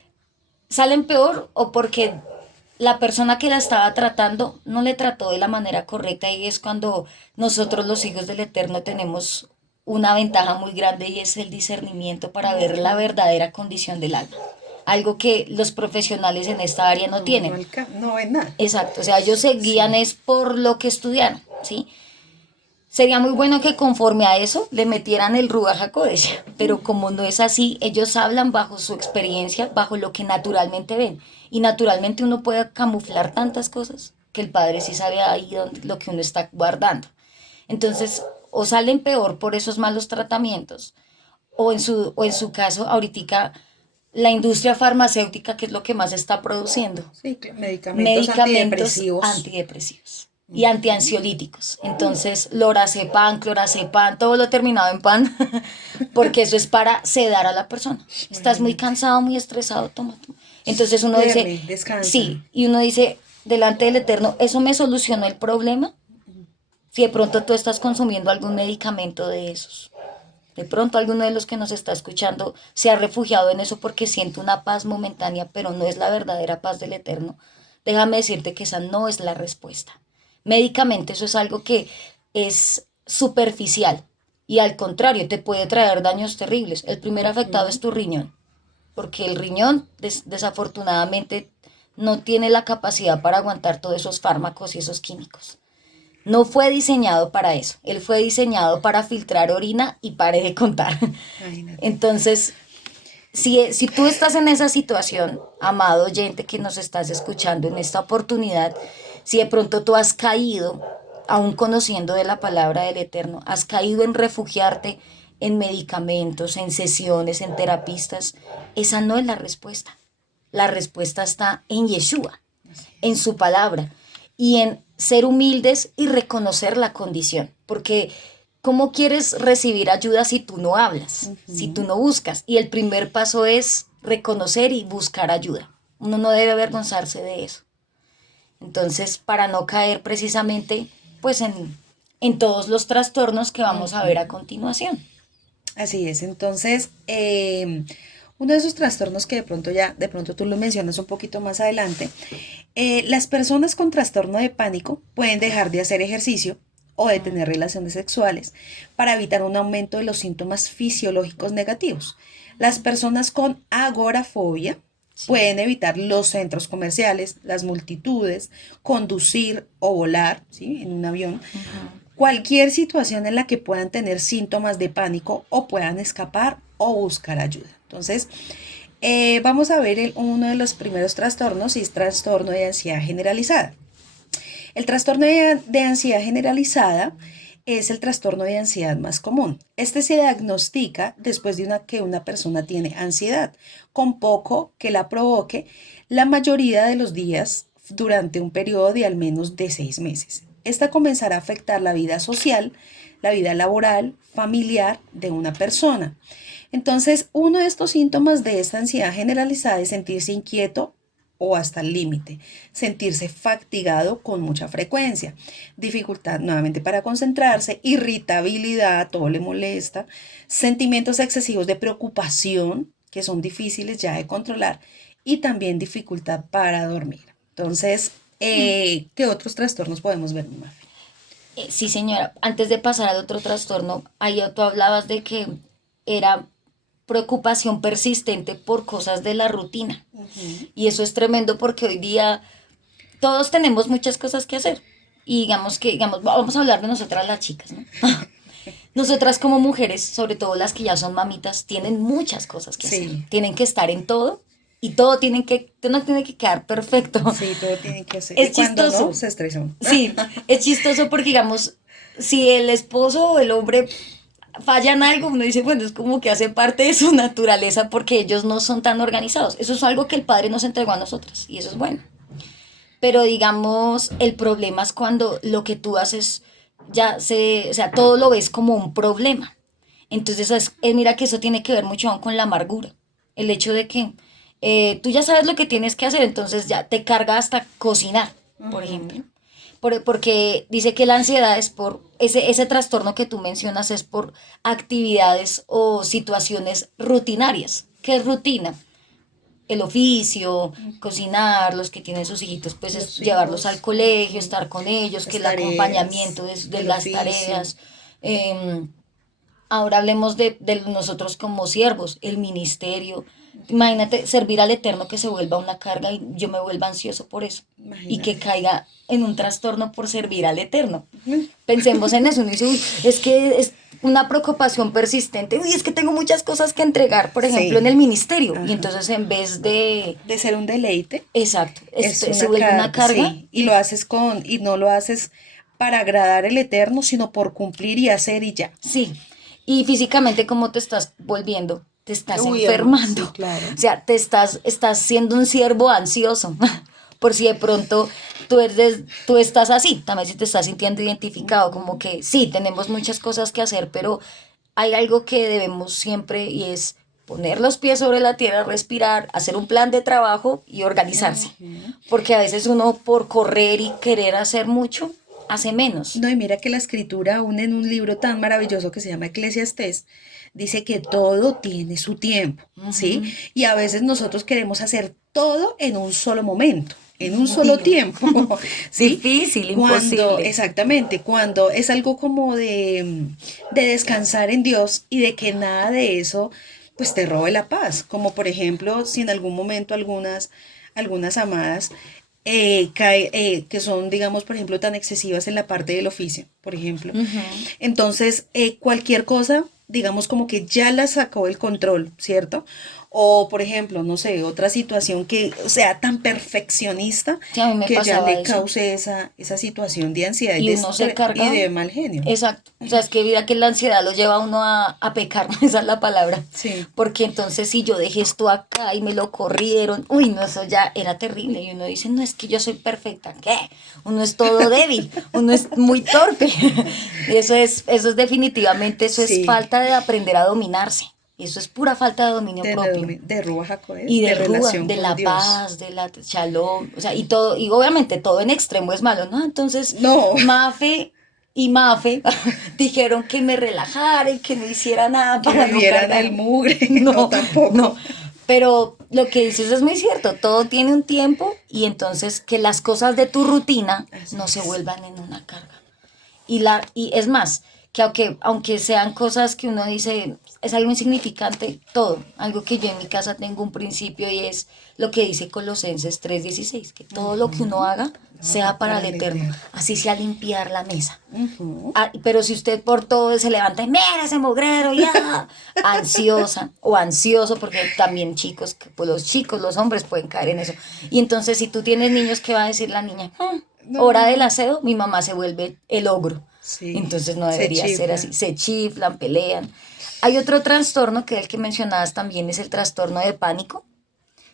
salen peor o porque la persona que la estaba tratando no le trató de la manera correcta y es cuando nosotros los hijos del Eterno tenemos una ventaja muy grande y es el discernimiento para ver la verdadera condición del alma. Algo que los profesionales en esta área no No, no, tienen. no ven nada. Exacto, o sea, ellos se guían Sí. es por lo que estudiaron, ¿sí? Sería muy bueno que conforme a eso le metieran el Ruach HaKodesh, pero como no es así, ellos hablan bajo su experiencia, bajo lo que naturalmente ven. Y naturalmente uno puede camuflar tantas cosas que el Padre sí sabe ahí lo que uno está guardando. Entonces, o salen peor por esos malos tratamientos, o en su caso, ahorita la industria farmacéutica, que es lo que más está produciendo, Sí, medicamentos medicamentos antidepresivos. antidepresivos y antiansiolíticos. Entonces, lorazepam, clorazepam, todo lo terminado en pan, porque eso es para sedar a la persona. Estás muy Imagínate. cansado, muy estresado, toma, toma. Entonces uno dice, Duerme, descansa. sí, y uno dice, delante del Eterno, ¿eso me solucionó el problema? Si de pronto tú estás consumiendo algún medicamento de esos. De pronto alguno de los que nos está escuchando se ha refugiado en eso porque siente una paz momentánea, pero no es la verdadera paz del Eterno. Déjame decirte que esa no es la respuesta. Médicamente eso es algo que es superficial y al contrario te puede traer daños terribles. El primer afectado es tu riñón, porque el riñón desafortunadamente no tiene la capacidad para aguantar todos esos fármacos y esos químicos. No fue diseñado para eso. Él fue diseñado para filtrar orina y pare de contar. Imagínate. Entonces, si tú estás en esa situación, amado oyente que nos estás escuchando en esta oportunidad, si de pronto tú has caído, aún conociendo de la palabra del Eterno, has caído en refugiarte en medicamentos, en sesiones, en terapistas, esa no es la respuesta. La respuesta está en Yeshua, Así en es. su palabra y en ser humildes y reconocer la condición. Porque ¿cómo quieres recibir ayuda si tú no hablas, si tú Ujú. no buscas? Y el primer paso es reconocer y buscar ayuda. Uno no debe avergonzarse de eso. Entonces, para no caer precisamente pues en todos los trastornos que vamos a ver a Ujú. continuación. Así es. Entonces, uno de esos trastornos que de pronto ya, de pronto tú lo mencionas un poquito más adelante, las personas con trastorno de pánico pueden dejar de hacer ejercicio o de tener relaciones sexuales para evitar un aumento de los síntomas fisiológicos negativos. Las personas con agorafobia Sí. pueden evitar los centros comerciales, las multitudes, conducir o volar, ¿sí?, en un avión, Ujú. cualquier situación en la que puedan tener síntomas de pánico o puedan escapar o buscar ayuda. Entonces, vamos a ver uno de los primeros trastornos y es trastorno de ansiedad generalizada. El trastorno de ansiedad generalizada es el trastorno de ansiedad más común. Este se diagnostica después de que una persona tiene ansiedad, con poco que la provoque la mayoría de los días durante un periodo de al menos de 6 meses. Esta comenzará a afectar la vida social, la vida laboral, familiar de una persona. Entonces, uno de estos síntomas de esta ansiedad generalizada es sentirse inquieto, o hasta el límite, sentirse fatigado con mucha frecuencia, dificultad nuevamente para concentrarse, irritabilidad, todo le molesta, sentimientos excesivos de preocupación que son difíciles ya de controlar y también dificultad para dormir. Entonces, ¿qué otros trastornos podemos ver, mi Mafe? Sí, señora. Antes de pasar al otro trastorno, ahí tú hablabas de que era preocupación persistente por cosas de la rutina. Ujú. Y eso es tremendo porque hoy día todos tenemos muchas cosas que hacer. Y digamos, vamos a hablar de nosotras las chicas, ¿no? Nosotras como mujeres, sobre todo las que ya son mamitas, tienen muchas cosas que hacer. Sí, Tienen que estar en todo y todo tiene que quedar perfecto. sí, todo tiene que ser. Es Y cuando no, chistoso. se estresan. Sí, es chistoso porque digamos, si el esposo o el hombre falla en algo, uno dice, bueno, es como que hace parte de su naturaleza porque ellos no son tan organizados. Eso es algo que el padre nos entregó a nosotros y eso es bueno. Pero digamos, el problema es cuando lo que tú haces o sea, todo lo ves como un problema. Entonces, mira que eso tiene que ver mucho aún con la amargura. El hecho de que tú ya sabes lo que tienes que hacer, entonces ya te carga hasta cocinar, por ejemplo. Ujú. Porque dice que la ansiedad es por, ese trastorno que tú mencionas es por actividades o situaciones rutinarias. ¿Qué es rutina? El oficio, cocinar, los que tienen sus hijitos, pues es Los llevarlos al hijos, colegio, ujú, estar con ellos, que las el tareas, acompañamiento de el las oficio. tareas. em, Ahora hablemos de nosotros como siervos, el ministerio. Imagínate servir al Eterno que se vuelva una carga y yo me vuelva ansioso por eso. Y que Imagínate. caiga en un trastorno por servir al Eterno. Ujú. Pensemos en eso. Uno dice, uy, es que es una preocupación persistente. Uy, es que tengo muchas cosas que entregar, por ejemplo, en el Sí, ministerio. Y ajá. entonces en vez de, De ser un deleite, exacto, es se una vuelve una carga, carga sí. Y lo y haces y no lo haces para agradar el Eterno, sino por cumplir y hacer y ya. sí. Y físicamente, ¿cómo te estás volviendo? Te estás Uy, hermano, sí, enfermando. claro. O sea, estás siendo un siervo ansioso. Por si de pronto tú estás así, también si te estás sintiendo identificado, como Ujú. que sí, tenemos muchas cosas que hacer, pero hay algo que debemos siempre y es poner los pies sobre la tierra, respirar, hacer un plan de trabajo y organizarse. Ujú. Porque a veces uno por correr y querer hacer mucho, hace menos. No, y mira que la escritura, aún en un libro tan maravilloso que se llama Eclesiastés, dice que todo tiene su tiempo, ¿sí? Ujú. Y a veces nosotros queremos hacer todo en un solo momento, en un solo Y tiempo, ¿sí? difícil, Cuando, imposible. exactamente, cuando es algo como de descansar en Dios y de que nada de eso, pues te robe la paz. Como por ejemplo, si en algún momento algunas amadas que son, digamos, por ejemplo, tan excesivas en la parte del oficio, por ejemplo. Ujú. Entonces, cualquier cosa, digamos, como que ya la sacó el control, ¿cierto? O, por ejemplo, no sé, otra situación que sea tan perfeccionista Sí, a mí me que ya pasaba le eso. cause esa situación de ansiedad Y uno se y carga. de mal genio. Exacto. O sea, es que mira que la ansiedad lo lleva a uno a pecar, esa es la palabra. Sí. Porque entonces si yo dejé esto acá y me lo corrieron, uy, no, eso ya era terrible. Y uno dice, no, es que yo soy perfecta. ¿Qué? Uno es todo débil, uno es muy torpe. Y eso es definitivamente, eso es Sí. falta de aprender a dominarse. Eso es pura falta de dominio propio. De Ruach Y HaKodesh, de del Rúa, relación de con la Dios. paz, de la Shalom, o sea, y todo, y obviamente todo en extremo es malo, ¿no? Entonces, No, Mafe y Mafe dijeron que me relajara y que no hiciera nada que para no vivieran el cargarme. mugre, no No, no, tampoco. pero lo que dices es muy cierto, todo tiene un tiempo y entonces que las cosas de tu rutina Así no se es. vuelvan en una carga. Y es más, que aunque sean cosas que uno dice, es algo insignificante, todo, algo que yo en mi casa tengo un principio y es lo que dice Colosenses 3:16, que todo lo que uno Ujú. haga Lo sea haga para para el el eterno, Eterno. así sea limpiar la mesa. Ujú. Ah, pero si usted por todo se levanta y mira ese mugrero ya, ansiosa o ansioso, porque también chicos, pues los chicos, los hombres pueden caer en eso. Y entonces si tú tienes niños, ¿qué va a decir la niña? Hora del No, aseo, mi mamá se vuelve el ogro. sí, Entonces no se debería ser así. chifla. Se chiflan, pelean. Hay otro trastorno que el que mencionabas también es el trastorno de pánico.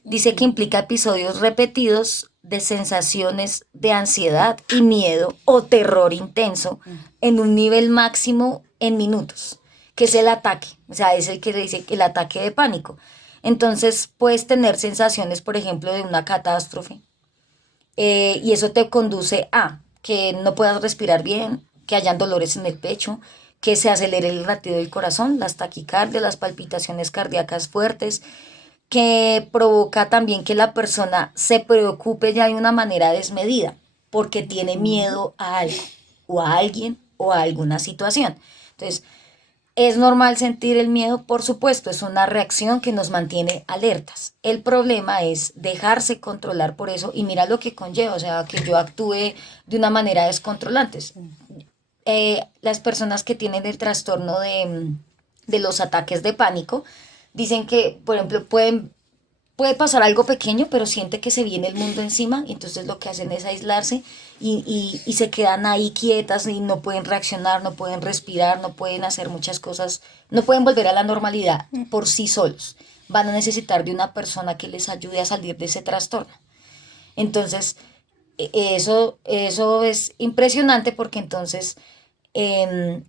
Dice que Ujú. implica episodios repetidos de sensaciones de ansiedad y miedo o terror intenso en un nivel máximo en minutos, que es el ataque. O sea, es el que dice el ataque de pánico. Entonces puedes tener sensaciones, por ejemplo, de una catástrofe, y eso te conduce a que no puedas respirar bien, que hayan dolores en el pecho, que se acelere el latido del corazón, las taquicardias, las palpitaciones cardíacas fuertes, que provoca también que la persona se preocupe ya de una manera desmedida, porque tiene Ujú. miedo a algo, o a alguien, o a alguna situación. Entonces, ¿es normal sentir el miedo? Por supuesto, es una reacción que nos mantiene alertas. El problema es dejarse controlar por eso y mira lo que conlleva, o sea, que yo actúe de una manera descontrolante. Las personas que tienen el trastorno de los ataques de pánico dicen que, por ejemplo, puede pasar algo pequeño, pero siente que se viene el mundo encima y entonces lo que hacen es aislarse y se quedan ahí quietas y no pueden reaccionar, no pueden respirar, no pueden hacer muchas cosas, no pueden volver a la normalidad por sí solos. Van a necesitar de una persona que les ayude a salir de ese trastorno. Entonces, eso es impresionante porque entonces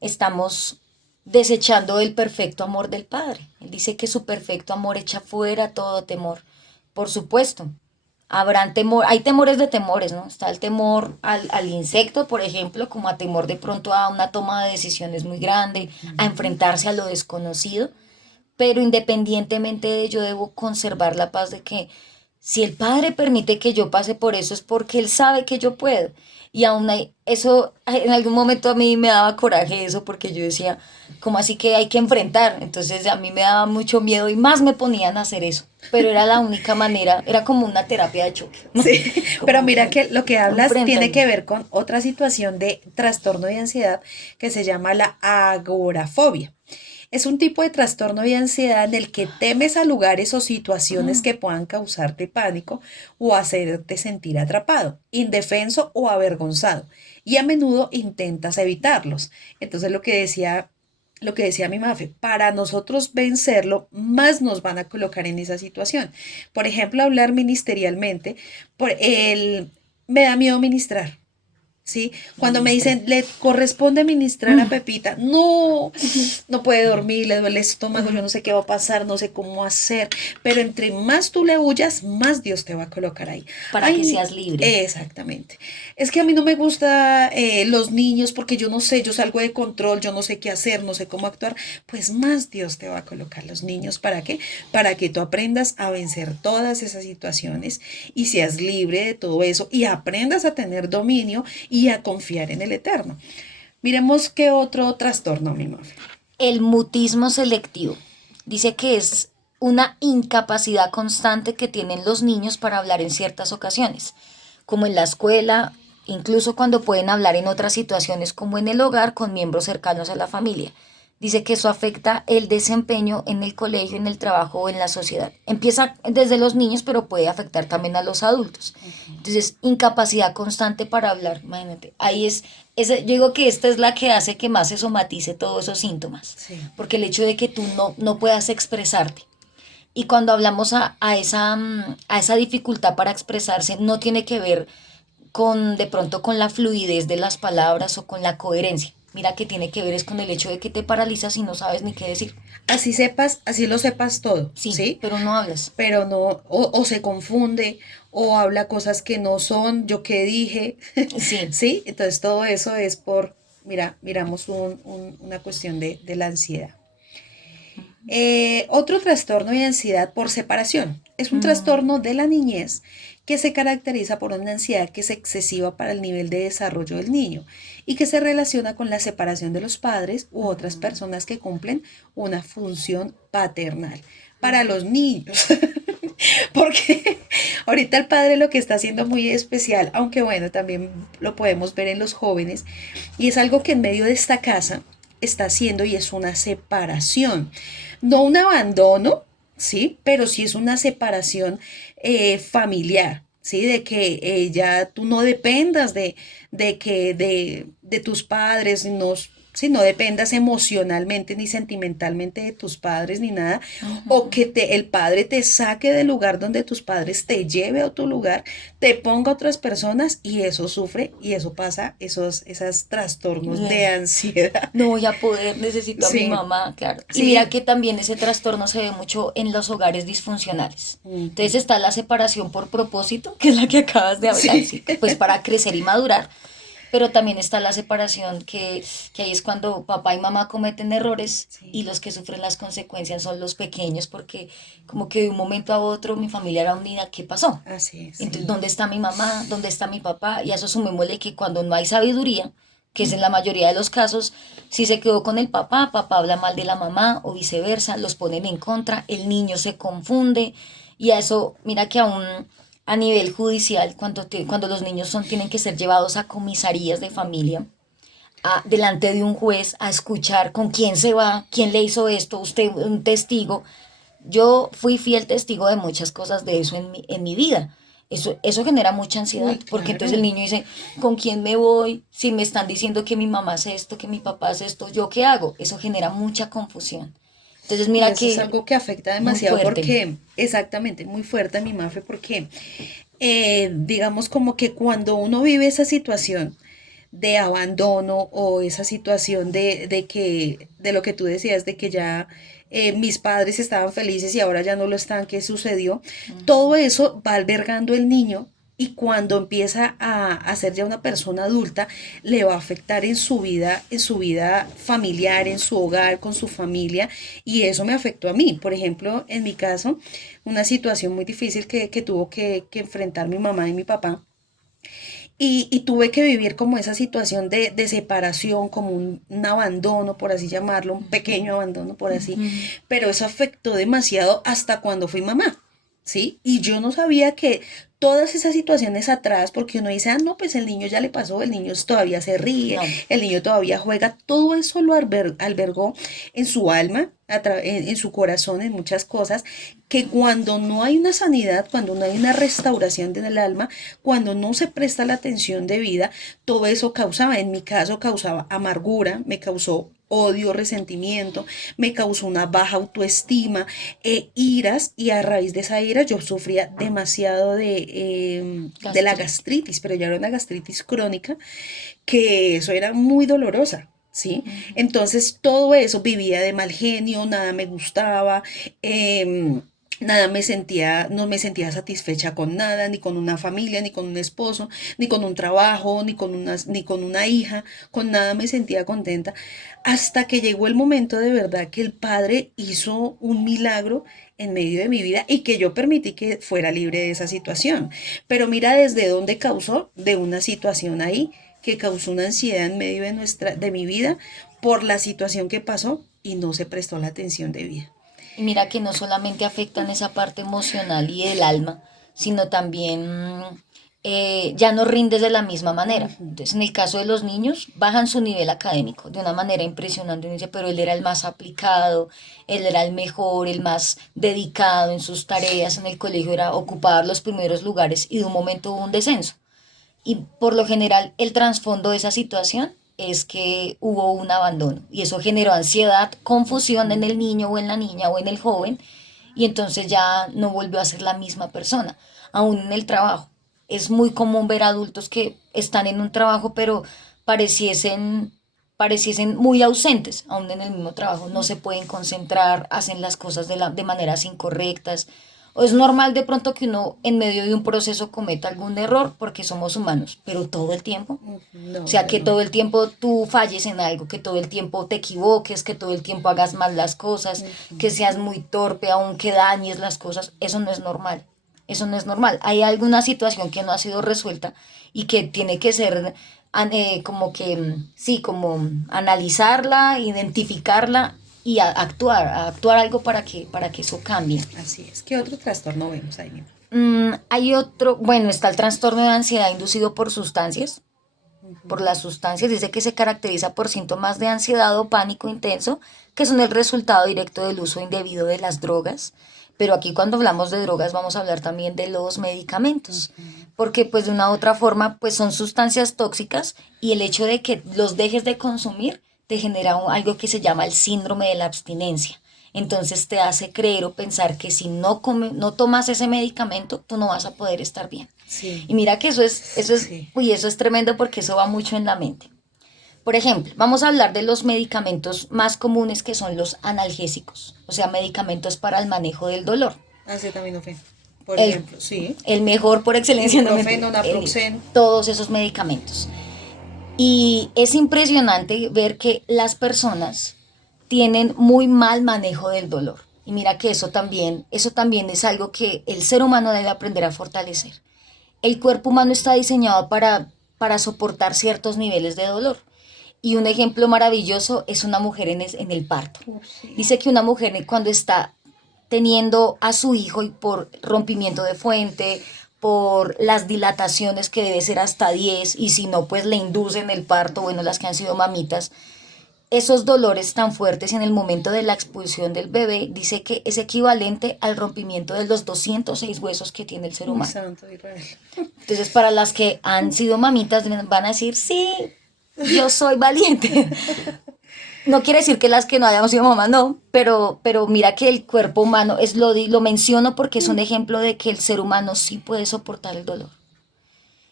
estamos desechando el perfecto amor del Padre. Él dice que su perfecto amor echa fuera todo temor. Por supuesto, habrán temor, hay temores de temores, ¿no? Está el temor al insecto, por ejemplo, como a temor de pronto a una toma de decisiones muy grande, a Ujú. enfrentarse a lo desconocido, pero independientemente de ello debo conservar la paz de que si el Padre permite que yo pase por eso es porque Él sabe que yo puedo. Y aún hay, eso en algún momento a mí me daba coraje eso porque yo decía, ¿cómo así que hay que enfrentar? Entonces a mí me daba mucho miedo y más me ponían a hacer eso. Pero era la única manera, era como una terapia de choque, ¿no? Sí, pero Como mira que lo que hablas tiene enfréntalo. que ver con otra situación de trastorno de ansiedad que se llama la agorafobia. Es un tipo de trastorno de ansiedad en el que temes a lugares o situaciones que puedan causarte pánico o hacerte sentir atrapado, indefenso o avergonzado. Y a menudo intentas evitarlos. Entonces lo que decía mi mafe, para nosotros vencerlo, más nos van a colocar en esa situación. Por ejemplo, hablar ministerialmente, me da miedo ministrar. ¿Sí? Cuando me Listo. dicen, le corresponde ministrar a Pepita, no, no puede dormir, le duele el estómago, yo no sé qué va a pasar, no sé cómo hacer, pero entre más tú le huyas, más Dios te va a colocar ahí. Para que Ay, seas libre. exactamente. Es que a mí no me gusta los niños porque yo no sé, yo salgo de control, yo no sé qué hacer, no sé cómo actuar, pues más Dios te va a colocar los niños. ¿Para qué? Para que tú aprendas a vencer todas esas situaciones y seas libre de todo eso y aprendas a tener dominio y a confiar en el Eterno. Miremos qué otro trastorno, mi Mafe. El mutismo selectivo. Dice que es una incapacidad constante que tienen los niños para hablar en ciertas ocasiones, como en la escuela, incluso cuando pueden hablar en otras situaciones como en el hogar con miembros cercanos a la familia. Dice que eso afecta el desempeño en el colegio, en el trabajo o en la sociedad. Empieza desde los niños, pero puede afectar también a los adultos. Entonces, incapacidad constante para hablar, imagínate. Ahí yo digo que esta es la que hace que más se somatice todos esos síntomas, Sí. porque el hecho de que tú no puedas expresarte. Y cuando hablamos a esa dificultad para expresarse, no tiene que ver con de pronto con la fluidez de las palabras o con la coherencia. Mira que tiene que ver es con el hecho de que te paralizas y no sabes ni qué decir. Así sepas, así lo sepas todo, Sí, ¿sí? pero no hablas. Pero no, o se confunde, o habla cosas que no son, yo qué dije, Sí. ¿sí? Entonces todo eso es por, mira, miramos una cuestión de la ansiedad. Otro trastorno de ansiedad por separación. Es un Mm, trastorno de la niñez que se caracteriza por una ansiedad que es excesiva para el nivel de desarrollo del niño y que se relaciona con la separación de los padres u otras personas que cumplen una función paternal para los niños. Porque ahorita el padre lo que está haciendo muy especial, aunque bueno, también lo podemos ver en los jóvenes, y es algo que en medio de esta casa está haciendo y es una separación. No un abandono, ¿sí? Pero sí es una separación familiar. ¿Sí? De que ya tú no dependas de de tus padres, no, si no dependas emocionalmente ni sentimentalmente de tus padres ni nada, o Ujú. que el padre te saque del lugar donde tus padres te lleve a tu lugar, te ponga a otras personas y eso sufre y eso pasa, esos trastornos de ansiedad. No voy a poder, necesito a mi Sí, mamá, claro. Y mira sí. que también ese trastorno se ve mucho en los hogares disfuncionales. Entonces Ujú. está la separación por propósito, que es la que acabas de hablar, Sí. sí, pues para crecer y madurar, pero también está la separación que ahí es cuando papá y mamá cometen errores y Sí, los que sufren las consecuencias son los pequeños, porque como que de un momento a otro mi familia era unida, ¿qué pasó? así es, Entonces, sí. ¿dónde está mi mamá? ¿Dónde está mi papá? Y a eso sumémosle que cuando no hay sabiduría, que es en la mayoría de los casos, si se quedó con el papá, papá habla mal de la mamá o viceversa, los ponen en contra, el niño se confunde y a eso, mira que aún a nivel judicial, cuando los niños tienen que ser llevados a comisarías de familia, delante de un juez, a escuchar con quién se va, quién le hizo esto, usted un testigo, yo fui fiel testigo de muchas cosas de eso en mi vida. Eso genera mucha ansiedad, Uy, porque entonces el claro. niño dice, ¿con quién me voy? Si me están diciendo que mi mamá hace esto, que mi papá hace esto, ¿yo qué hago? Eso genera mucha confusión. Entonces Y mira eso es que algo que afecta muy demasiado fuerte. porque, exactamente, muy fuerte mi Mafe, porque digamos como que cuando uno vive esa situación de abandono o esa situación de que, de lo que tú decías, de que ya mis padres estaban felices y ahora ya no lo están, ¿qué sucedió? Todo eso va albergando el niño y cuando empieza a ser ya una persona adulta, le va a afectar en su vida familiar, en su hogar, con su familia, y eso me afectó a mí. Por ejemplo, en mi caso, una situación muy difícil que tuvo que enfrentar mi mamá y mi papá y tuve que vivir como esa situación de separación, como un abandono, por así llamarlo, un pequeño abandono, por así, Ujú. pero eso afectó demasiado hasta cuando fui mamá, ¿sí? Y yo no sabía que todas esas situaciones atrás, porque uno dice, ah, no, pues el niño ya le pasó, el niño todavía se ríe, No. el niño todavía juega, todo eso lo albergó en su alma, en su corazón, en muchas cosas, que cuando no hay una sanidad, cuando no hay una restauración del alma, cuando no se presta la atención debida, todo eso causaba, en mi caso causaba amargura, me causó odio, resentimiento, me causó una baja autoestima, iras, y a raíz de esa ira yo sufría demasiado de la Gastritis. gastritis, pero ya era una gastritis crónica, que eso era muy dolorosa. ¿Sí? Ujú. Entonces todo eso vivía de mal genio, nada me gustaba, eh, nada me sentía, no me sentía satisfecha con nada, ni con una familia, ni con un esposo, ni con un trabajo, ni con una hija, con nada me sentía contenta, hasta que llegó el momento de verdad que el Padre hizo un milagro en medio de mi vida y que yo permití que fuera libre de esa situación. Pero mira desde dónde causó, de una situación ahí que causó una ansiedad en medio de mi vida por la situación que pasó y no se prestó la atención debida. Y mira que no solamente afectan esa parte emocional y del alma, sino también ya no rindes de la misma manera. Ujú. Entonces, en el caso de los niños, bajan su nivel académico de una manera impresionante. Uno dice, pero él era el más aplicado, él era el mejor, el más dedicado en sus tareas en el colegio, era ocupar los primeros lugares y de un momento hubo un descenso. Y por lo general el trasfondo de esa situación es que hubo un abandono y eso generó ansiedad, confusión en el niño o en la niña o en el joven y entonces ya no volvió a ser la misma persona, aún en el trabajo. Es muy común ver adultos que están en un trabajo pero pareciesen, pareciesen muy ausentes, aún en el mismo trabajo, no se pueden concentrar, hacen las cosas de maneras incorrectas, o es normal de pronto que uno en medio de un proceso cometa algún error porque somos humanos, pero todo el tiempo. O No, sea, ya que no. todo el tiempo tú falles en algo, que todo el tiempo te equivoques, que todo el tiempo hagas mal las cosas, que Ujú. seas muy torpe, aun que dañes las cosas, eso no es normal. Eso no es normal. Hay alguna situación que no ha sido resuelta y que tiene que ser como que, sí, como analizarla, identificarla y actuar algo para que eso cambie. Así es. ¿Qué otro trastorno vemos ahí mismo? Hay otro, bueno, está el trastorno de ansiedad inducido por sustancias. Por Ujú. las sustancias dice que se caracteriza por síntomas de ansiedad o pánico intenso, que son el resultado directo del uso indebido de las drogas, Pero aquí cuando hablamos de drogas vamos a hablar también de los medicamentos, porque pues de una u otra forma pues son sustancias tóxicas y el hecho de que los dejes de consumir te genera algo que se llama el síndrome de la abstinencia. Entonces te hace creer o pensar que si no tomas ese medicamento, tú no vas a poder estar bien. Sí, Y mira que sí. eso es tremendo porque eso va mucho en la mente. Por ejemplo, vamos a hablar de los medicamentos más comunes que son los analgésicos, o sea, medicamentos para el manejo del dolor. Acetaminofén, por El, ejemplo, sí. el mejor por excelencia, no Ibuprofeno, naproxeno. todos esos medicamentos. Y es impresionante ver que las personas tienen muy mal manejo del dolor. Y mira que eso también es algo que el ser humano debe aprender a fortalecer. El cuerpo humano está diseñado para soportar ciertos niveles de dolor. Y un ejemplo maravilloso es una mujer en el parto. Sí. Dice que una mujer cuando está teniendo a su hijo y por rompimiento de fuente, por las dilataciones que debe ser hasta 10 y si no pues le inducen el parto, bueno, las que han sido mamitas, esos dolores tan fuertes en el momento de la expulsión del bebé, dice que es equivalente al rompimiento de los 206 huesos que tiene el ser Uy, humano. santo Israel. Entonces, para las que han sido mamitas, van a decir, sí, yo soy valiente. No quiere decir que las que no hayamos sido mamás, no, pero mira que el cuerpo humano, lo menciono porque es un ejemplo de que el ser humano sí puede soportar el dolor.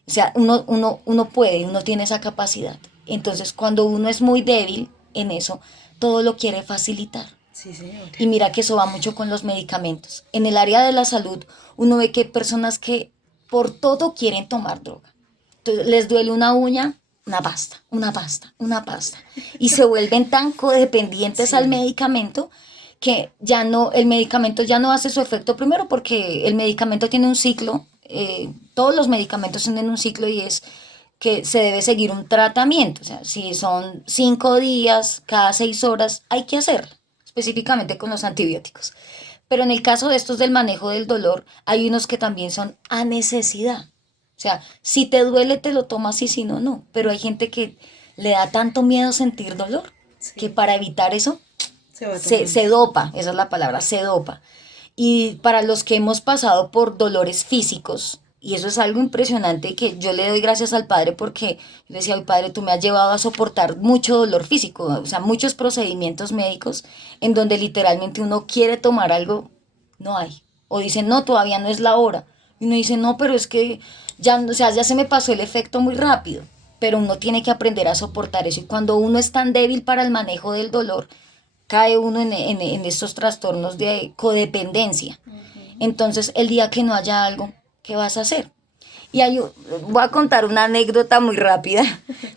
O sea, uno puede, uno tiene esa capacidad. Entonces, cuando uno es muy débil en eso, todo lo quiere facilitar. Sí, señora. Y mira que eso va mucho con los medicamentos. En el área de la salud, uno ve que hay personas que por todo quieren tomar droga. Entonces, les duele una uña, una pasta, una pasta, una pasta. Y se vuelven tan codependientes al Sí. medicamento que ya no, el medicamento ya no hace su efecto primero porque el medicamento tiene un ciclo, todos los medicamentos tienen un ciclo y es que se debe seguir un tratamiento. O sea, si son 5 días, cada 6 horas, hay que hacerlo, específicamente con los antibióticos. Pero en el caso de estos del manejo del dolor, hay unos que también son a necesidad. O sea, si te duele, te lo tomas y si no, no. Pero hay gente que le da tanto miedo sentir dolor que Sí. para evitar eso Se va tomando. se dopa, esa es la palabra, se dopa. Y para los que hemos pasado por dolores físicos, y eso es algo impresionante que yo le doy gracias al Padre porque yo le decía al Padre, tú me has llevado a soportar mucho dolor físico, o sea, muchos procedimientos médicos en donde literalmente uno quiere tomar algo, no hay. O dicen, no, todavía no es la hora. Y uno dice, no, pero es que ya, o sea, ya se me pasó el efecto muy rápido. Pero uno tiene que aprender a soportar eso. Y cuando uno es tan débil para el manejo del dolor, cae uno en estos trastornos de codependencia. Entonces, el día que no haya algo, ¿qué vas a hacer? Y hay, voy a contar una anécdota muy rápida.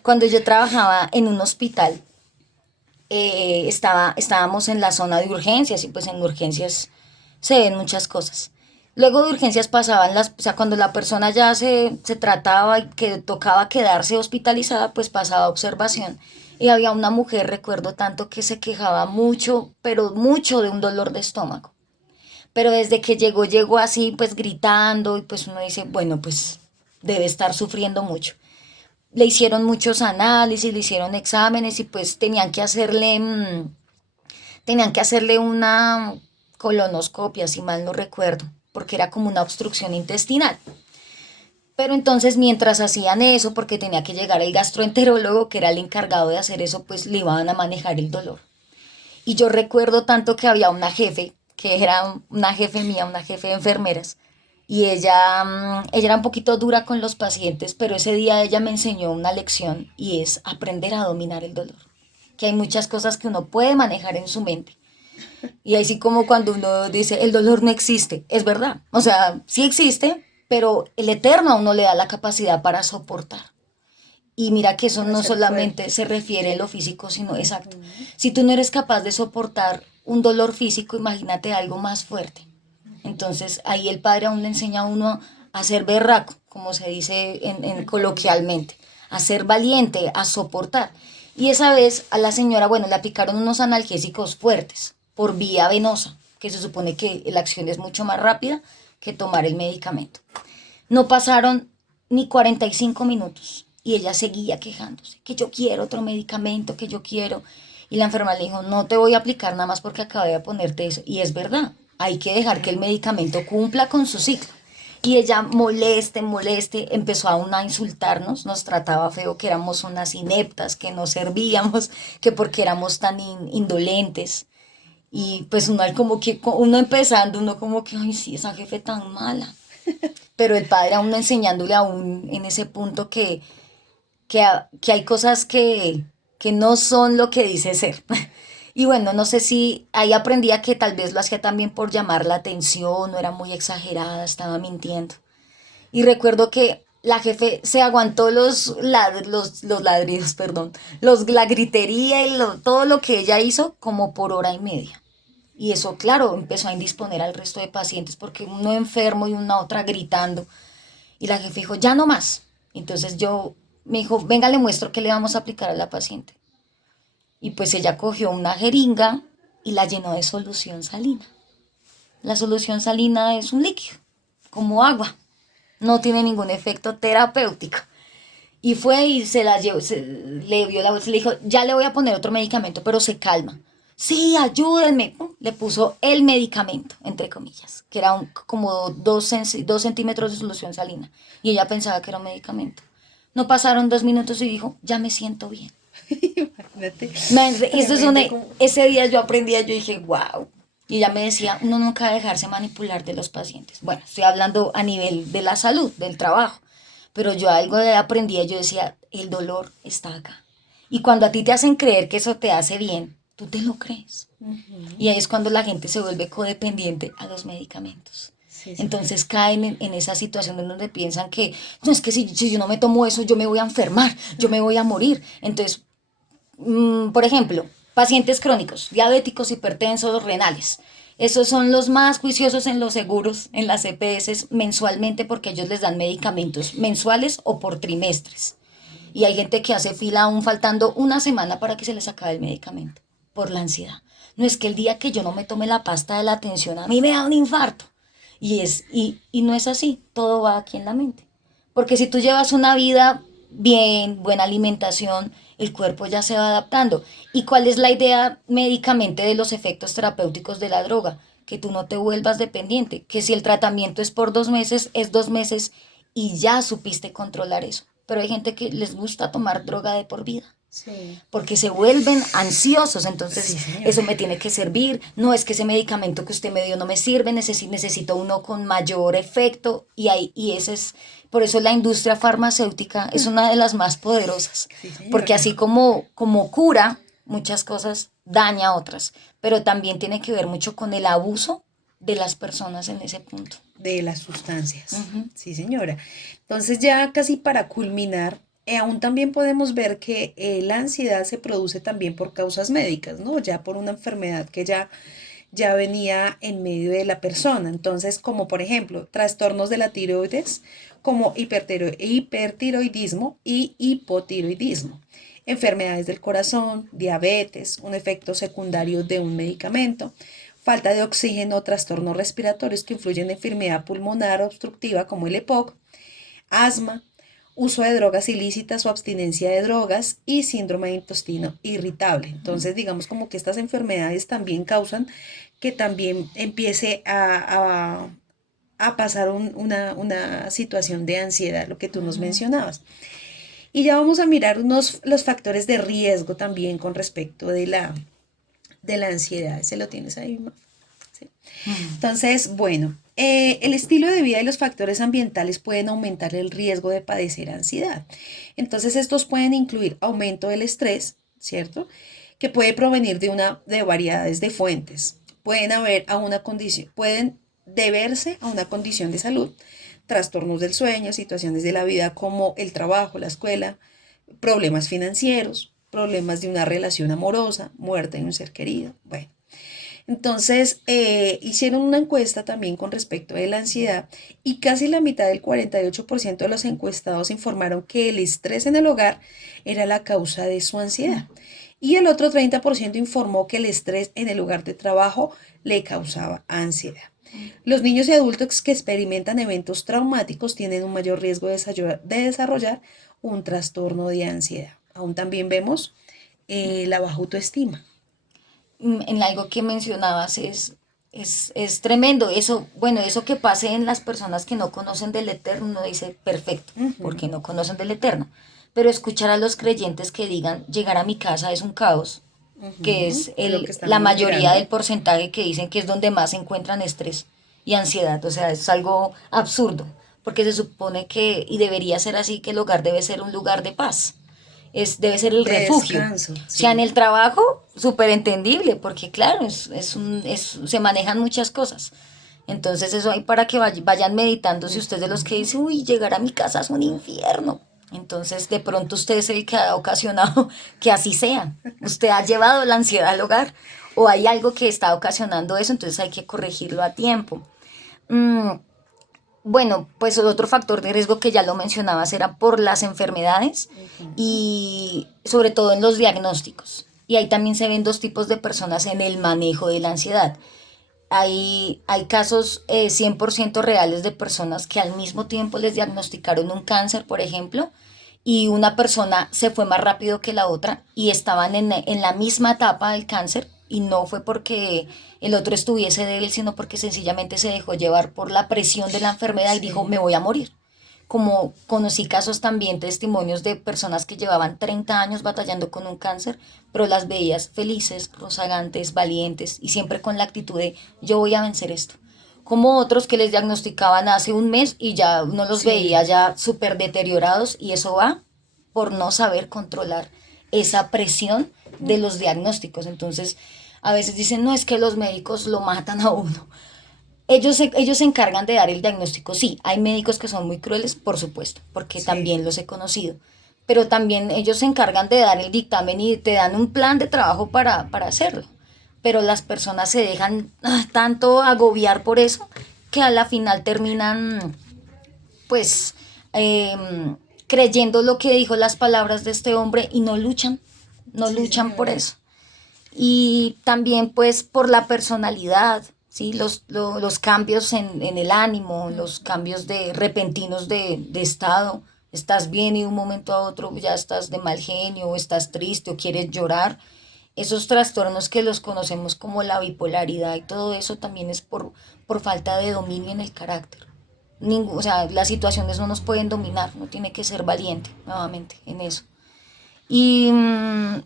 Cuando yo trabajaba en un hospital, estábamos en la zona de urgencias y pues en urgencias se ven muchas cosas. Luego de urgencias pasaban o sea, cuando la persona ya se trataba y que tocaba quedarse hospitalizada, pues pasaba a observación. Y había una mujer, recuerdo tanto, que se quejaba mucho, pero mucho de un dolor de estómago. Pero desde que llegó así, pues gritando y pues uno dice, bueno, pues debe estar sufriendo mucho. Le hicieron muchos análisis, le hicieron exámenes y pues tenían que hacerle una colonoscopia, si mal no recuerdo, porque era como una obstrucción intestinal. Pero entonces mientras hacían eso, porque tenía que llegar el gastroenterólogo, que era el encargado de hacer eso, pues le iban a manejar el dolor. Y yo recuerdo tanto que había una jefe, que era una jefe mía, una jefe de enfermeras, y ella era un poquito dura con los pacientes, pero ese día ella me enseñó una lección y es aprender a dominar el dolor. Que hay muchas cosas que uno puede manejar en su mente. Y así como cuando uno dice, el dolor no existe, es verdad. O sea, sí existe, pero el eterno a uno le da la capacidad para soportar. Y mira que eso Para no ser solamente fuerte. se refiere a lo físico, sino exacto. Ujú. Si tú no eres capaz de soportar un dolor físico, imagínate algo más fuerte. Entonces ahí el padre aún le enseña a uno a ser berraco, como se dice En Colombia. coloquialmente, a ser valiente, a soportar. Y esa vez a la señora, bueno, le aplicaron unos analgésicos fuertes por vía venosa, que se supone que la acción es mucho más rápida que tomar el medicamento. No pasaron ni 45 minutos y ella seguía quejándose, que yo quiero otro medicamento, que yo quiero. Y la enfermera le dijo, no te voy a aplicar nada más porque acabé de ponerte eso. Y es verdad, hay que dejar que el medicamento cumpla con su ciclo. Y ella moleste, empezó aún a insultarnos, nos trataba feo, que éramos unas ineptas, que no servíamos, que porque éramos tan indolentes. Y pues uno como que, uno empezando, uno como que, ay, sí, esa jefe tan mala. Pero el padre aún enseñándole aún en ese punto que hay cosas que no son lo que dice ser. Y bueno, no sé si ahí aprendía que tal vez lo hacía también por llamar la atención, no era muy exagerada, estaba mintiendo. Y recuerdo que la jefe se aguantó los ladridos, perdón, la gritería y todo lo que ella hizo como por hora y media. Y eso, claro, empezó a indisponer al resto de pacientes porque uno enfermo y una otra gritando. Y la jefe dijo, ya no más. Entonces me dijo, venga, le muestro qué le vamos a aplicar a la paciente. Y pues ella cogió una jeringa y la llenó de solución salina. La solución salina es un líquido, como agua. No tiene ningún efecto terapéutico. Y fue y se la llevó, le vio la voz y le dijo, ya le voy a poner otro medicamento, pero se calma. Sí, ayúdenme. Pum, le puso el medicamento, entre comillas, que era como 2 centímetros de solución salina. Y ella pensaba que era un medicamento. No pasaron 2 minutos y dijo, ya me siento bien. Imagínate, Eso es tremendo como... ese día yo aprendí, yo dije, wow. Y ella me decía, uno nunca debe dejarse manipular de los pacientes. Bueno, estoy hablando a nivel de la salud, del trabajo. Pero yo algo aprendí, yo decía, el dolor está acá. Y cuando a ti te hacen creer que eso te hace bien, tú te lo crees. Ujú. Y ahí es cuando la gente se vuelve codependiente a los medicamentos. Sí, señora. Entonces caen en esa situación en donde piensan que, no, es que si yo no me tomo eso, yo me voy a enfermar, yo me voy a morir. Entonces por ejemplo, pacientes crónicos, diabéticos, hipertensos, renales. Esos son los más juiciosos en los seguros, en las EPS mensualmente porque ellos les dan medicamentos mensuales o por trimestres. Y hay gente que hace fila aún faltando una semana para que se les acabe el medicamento por la ansiedad. No es que el día que yo no me tome la pasta de la atención a mí me da un infarto. Y no es así, todo va aquí en la mente. Porque si tú llevas una vida bien, buena alimentación, el cuerpo ya se va adaptando. ¿Y cuál es la idea médicamente de los efectos terapéuticos de la droga? Que tú no te vuelvas dependiente, que si el tratamiento es por 2 meses, es 2 meses y ya supiste controlar eso. Pero hay gente que les gusta tomar droga de por vida Sí, porque se vuelven ansiosos, sí, entonces señora. eso me tiene que servir, no es que ese medicamento que usted me dio no me sirve, necesito uno con mayor efecto y ese es, por eso la industria farmacéutica es una de las más poderosas, Sí, porque señora. así como cura muchas cosas, daña otras, pero también tiene que ver mucho con el abuso de las personas en ese punto. De las sustancias. Ujú. Sí, señora. Entonces ya casi para culminar, aún también podemos ver que la ansiedad se produce también por causas médicas, ¿no? Ya por una enfermedad que ya venía en medio de la persona. Entonces, como por ejemplo, trastornos de la tiroides, como hipertiroidismo y hipotiroidismo, enfermedades del corazón, diabetes, un efecto secundario de un medicamento, falta de oxígeno o trastornos respiratorios que influyen en enfermedad pulmonar obstructiva como el EPOC, asma, uso de drogas ilícitas o abstinencia de drogas y síndrome de intestino irritable. Entonces, digamos como que estas enfermedades también causan que también empiece a pasar una situación de ansiedad, lo que tú nos Ujú. mencionabas. Y ya vamos a mirar los factores de riesgo también con respecto de la ansiedad. ¿Se lo tienes ahí, Maf? Sí. Ujú. Entonces, bueno, el estilo de vida y los factores ambientales pueden aumentar el riesgo de padecer ansiedad. Entonces, estos pueden incluir aumento del estrés, ¿cierto? Que puede provenir de variedades de fuentes. Pueden deberse a una condición de salud, trastornos del sueño, situaciones de la vida como el trabajo, la escuela, problemas financieros, problemas de una relación amorosa, muerte de un ser querido. Bueno, entonces, hicieron una encuesta también con respecto de la ansiedad y casi la mitad del 48% de los encuestados informaron que el estrés en el hogar era la causa de su ansiedad. Y el otro 30% informó que el estrés en el lugar de trabajo le causaba ansiedad. Los niños y adultos que experimentan eventos traumáticos tienen un mayor riesgo de desarrollar un trastorno de ansiedad. Aún también vemos la baja autoestima. En algo que mencionabas es es tremendo. Eso, bueno, eso que pase en las personas que no conocen del Eterno, uno dice perfecto, Ujú, porque no conocen del Eterno. Pero escuchar a los creyentes que digan, llegar a mi casa es un caos, que ujú, es lo que la estamos mayoría del mirando. porcentaje que dicen que es donde más se encuentran estrés y ansiedad. O sea, es algo absurdo, porque se supone que, y debería ser así, que el hogar debe ser un lugar de paz, debe ser el De refugio. descanso, O sea, en sí. el trabajo, súper entendible, porque claro, se manejan muchas cosas. Entonces eso hay para que vayan meditando si usted es de los que Ujú, dice, uy, llegar a mi casa es un infierno. Entonces de pronto usted es el que ha ocasionado que así sea. Usted ha llevado la ansiedad al hogar o hay algo que está ocasionando eso, entonces hay que corregirlo a tiempo. Mm, bueno, pues el otro factor de riesgo que ya lo mencionabas era por las enfermedades ujú. y sobre todo en los diagnósticos. Y ahí también se ven dos tipos de personas en el manejo de la ansiedad. Hay casos 100% reales de personas que al mismo tiempo les diagnosticaron un cáncer, por ejemplo, y una persona se fue más rápido que la otra y estaban en la misma etapa del cáncer y no fue porque el otro estuviese débil, sino porque sencillamente se dejó llevar por la presión de la enfermedad y dijo, Sí, me voy a morir. Como conocí casos también, testimonios de personas que llevaban 30 años batallando con un cáncer, pero las veías felices, rozagantes, valientes y siempre con la actitud de yo voy a vencer esto. Como otros que les diagnosticaban hace un mes y ya uno los veía sí. ya súper deteriorados y eso va por no saber controlar esa presión de los diagnósticos. Entonces, a veces dicen, no, es que los médicos lo matan a uno. Ellos se encargan de dar el diagnóstico. Sí, hay médicos que son muy crueles, por supuesto, porque Sí. también los he conocido. Pero también ellos se encargan de dar el dictamen y te dan un plan de trabajo para hacerlo. Pero las personas se dejan tanto agobiar por eso que a la final terminan, pues, eh, creyendo lo que dijo las palabras de este hombre y no Sí, luchan por señora. eso y también pues por la personalidad, ¿sí? Los cambios en el ánimo, los cambios de repentinos de estado. Estás bien y de un momento a otro ya estás de mal genio o estás triste o quieres llorar. Esos trastornos que los conocemos como la bipolaridad y todo eso también es por falta de dominio en el carácter. O sea, las situaciones no nos pueden dominar, no tiene que ser valiente nuevamente en eso. Y,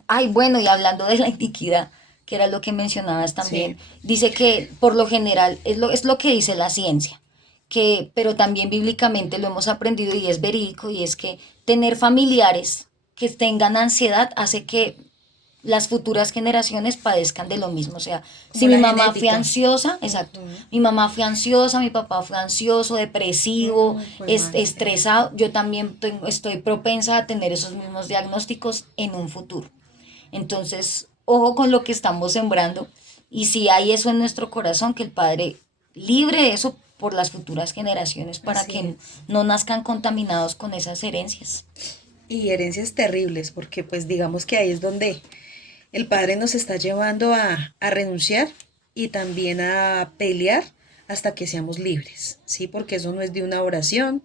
ay, bueno, y hablando de la iniquidad, que era lo que mencionabas también, Sí. dice que por lo general, es lo que dice la ciencia, que, pero también bíblicamente lo hemos aprendido y es verídico, y es que tener familiares que tengan ansiedad hace que las futuras generaciones padezcan de lo mismo. O sea, Como si mi la mamá fue genética. ansiosa, exacto, Ujú. mi mamá fue ansiosa, mi papá fue ansioso, depresivo, Pues madre. estresado, yo también estoy propensa a tener esos mismos diagnósticos en un futuro. Entonces, ojo con lo que estamos sembrando y si hay eso en nuestro corazón, que el Padre libre eso por las futuras generaciones para Así que es. no nazcan contaminados con esas herencias. Y herencias terribles, porque pues digamos que ahí es donde el Padre nos está llevando a renunciar y también a pelear hasta que seamos libres, ¿sí? Porque eso no es de una oración,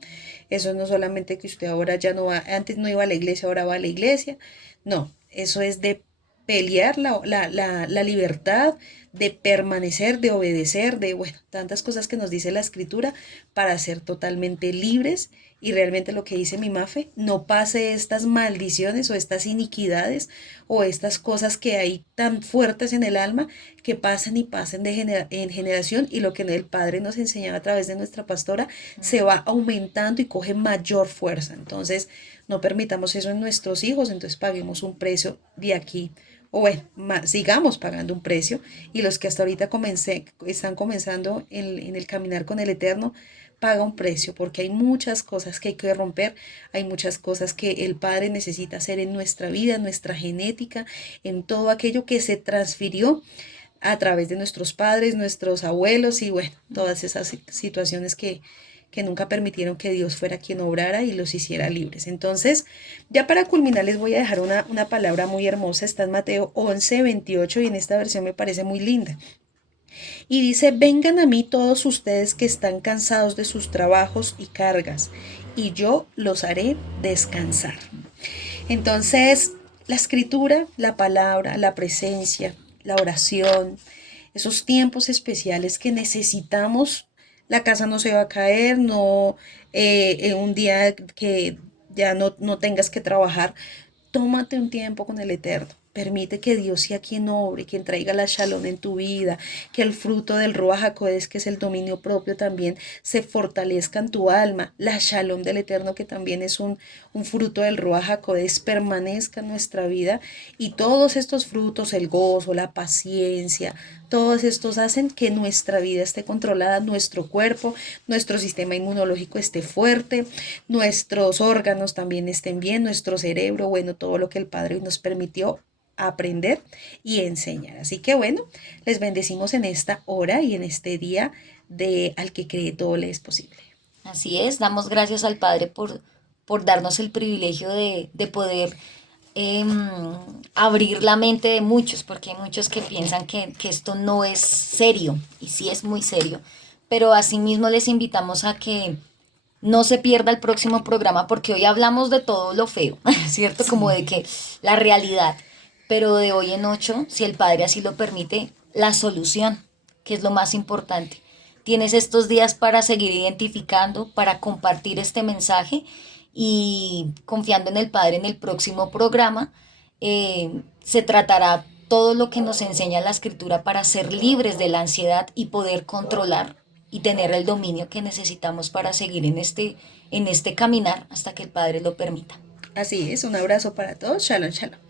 eso no solamente que usted ahora ya no va, antes no iba a la iglesia, ahora va a la iglesia, no, eso es de pelear la libertad, de permanecer, de obedecer, de, bueno, tantas cosas que nos dice la escritura para ser totalmente libres y realmente lo que dice mi Mafe, no pase estas maldiciones o estas iniquidades o estas cosas que hay tan fuertes en el alma que pasan y pasan en generación y lo que el Padre nos enseñaba a través de nuestra pastora se va aumentando y coge mayor fuerza. Entonces, no permitamos eso en nuestros hijos, entonces paguemos un precio de aquí. O bueno, sigamos pagando un precio y los que hasta ahorita están comenzando en el caminar con el Eterno, paga un precio porque hay muchas cosas que hay que romper, hay muchas cosas que el Padre necesita hacer en nuestra vida, en nuestra genética, en todo aquello que se transfirió a través de nuestros padres, nuestros abuelos y bueno, todas esas situaciones que nunca permitieron que Dios fuera quien obrara y los hiciera libres. Entonces, ya para culminar les voy a dejar una palabra muy hermosa, está en Mateo 11:28 y en esta versión me parece muy linda. Y dice, vengan a mí todos ustedes que están cansados de sus trabajos y cargas, y yo los haré descansar. Entonces, la escritura, la palabra, la presencia, la oración, esos tiempos especiales que necesitamos. La casa no se va a caer, no, en un día que ya no tengas que trabajar. Tómate un tiempo con el Eterno. Permite que Dios sea quien obre, quien traiga la shalom en tu vida, que el fruto del Ruach HaKodesh, que es el dominio propio, también se fortalezca en tu alma. La shalom del Eterno, que también es un fruto del Ruach HaKodesh, permanezca en nuestra vida. Y todos estos frutos, el gozo, la paciencia, todos estos hacen que nuestra vida esté controlada, nuestro cuerpo, nuestro sistema inmunológico esté fuerte, nuestros órganos también estén bien, nuestro cerebro, bueno, todo lo que el Padre nos permitió aprender y enseñar. Así que bueno, les bendecimos en esta hora y en este día de al que cree todo le es posible. Así es, damos gracias al Padre por darnos el privilegio de poder em, abrir la mente de muchos, porque hay muchos que piensan que esto no es serio, y sí es muy serio, pero asimismo les invitamos a que no se pierda el próximo programa, porque hoy hablamos de todo lo feo, ¿cierto? Como Sí. de que la realidad, pero de hoy en ocho, si el Padre así lo permite, la solución, que es lo más importante. Tienes estos días para seguir identificando, para compartir este mensaje y confiando en el Padre en el próximo programa, se tratará todo lo que nos enseña la escritura para ser libres de la ansiedad y poder controlar y tener el dominio que necesitamos para seguir en este caminar hasta que el Padre lo permita. Así es, un abrazo para todos. Shalom, shalom.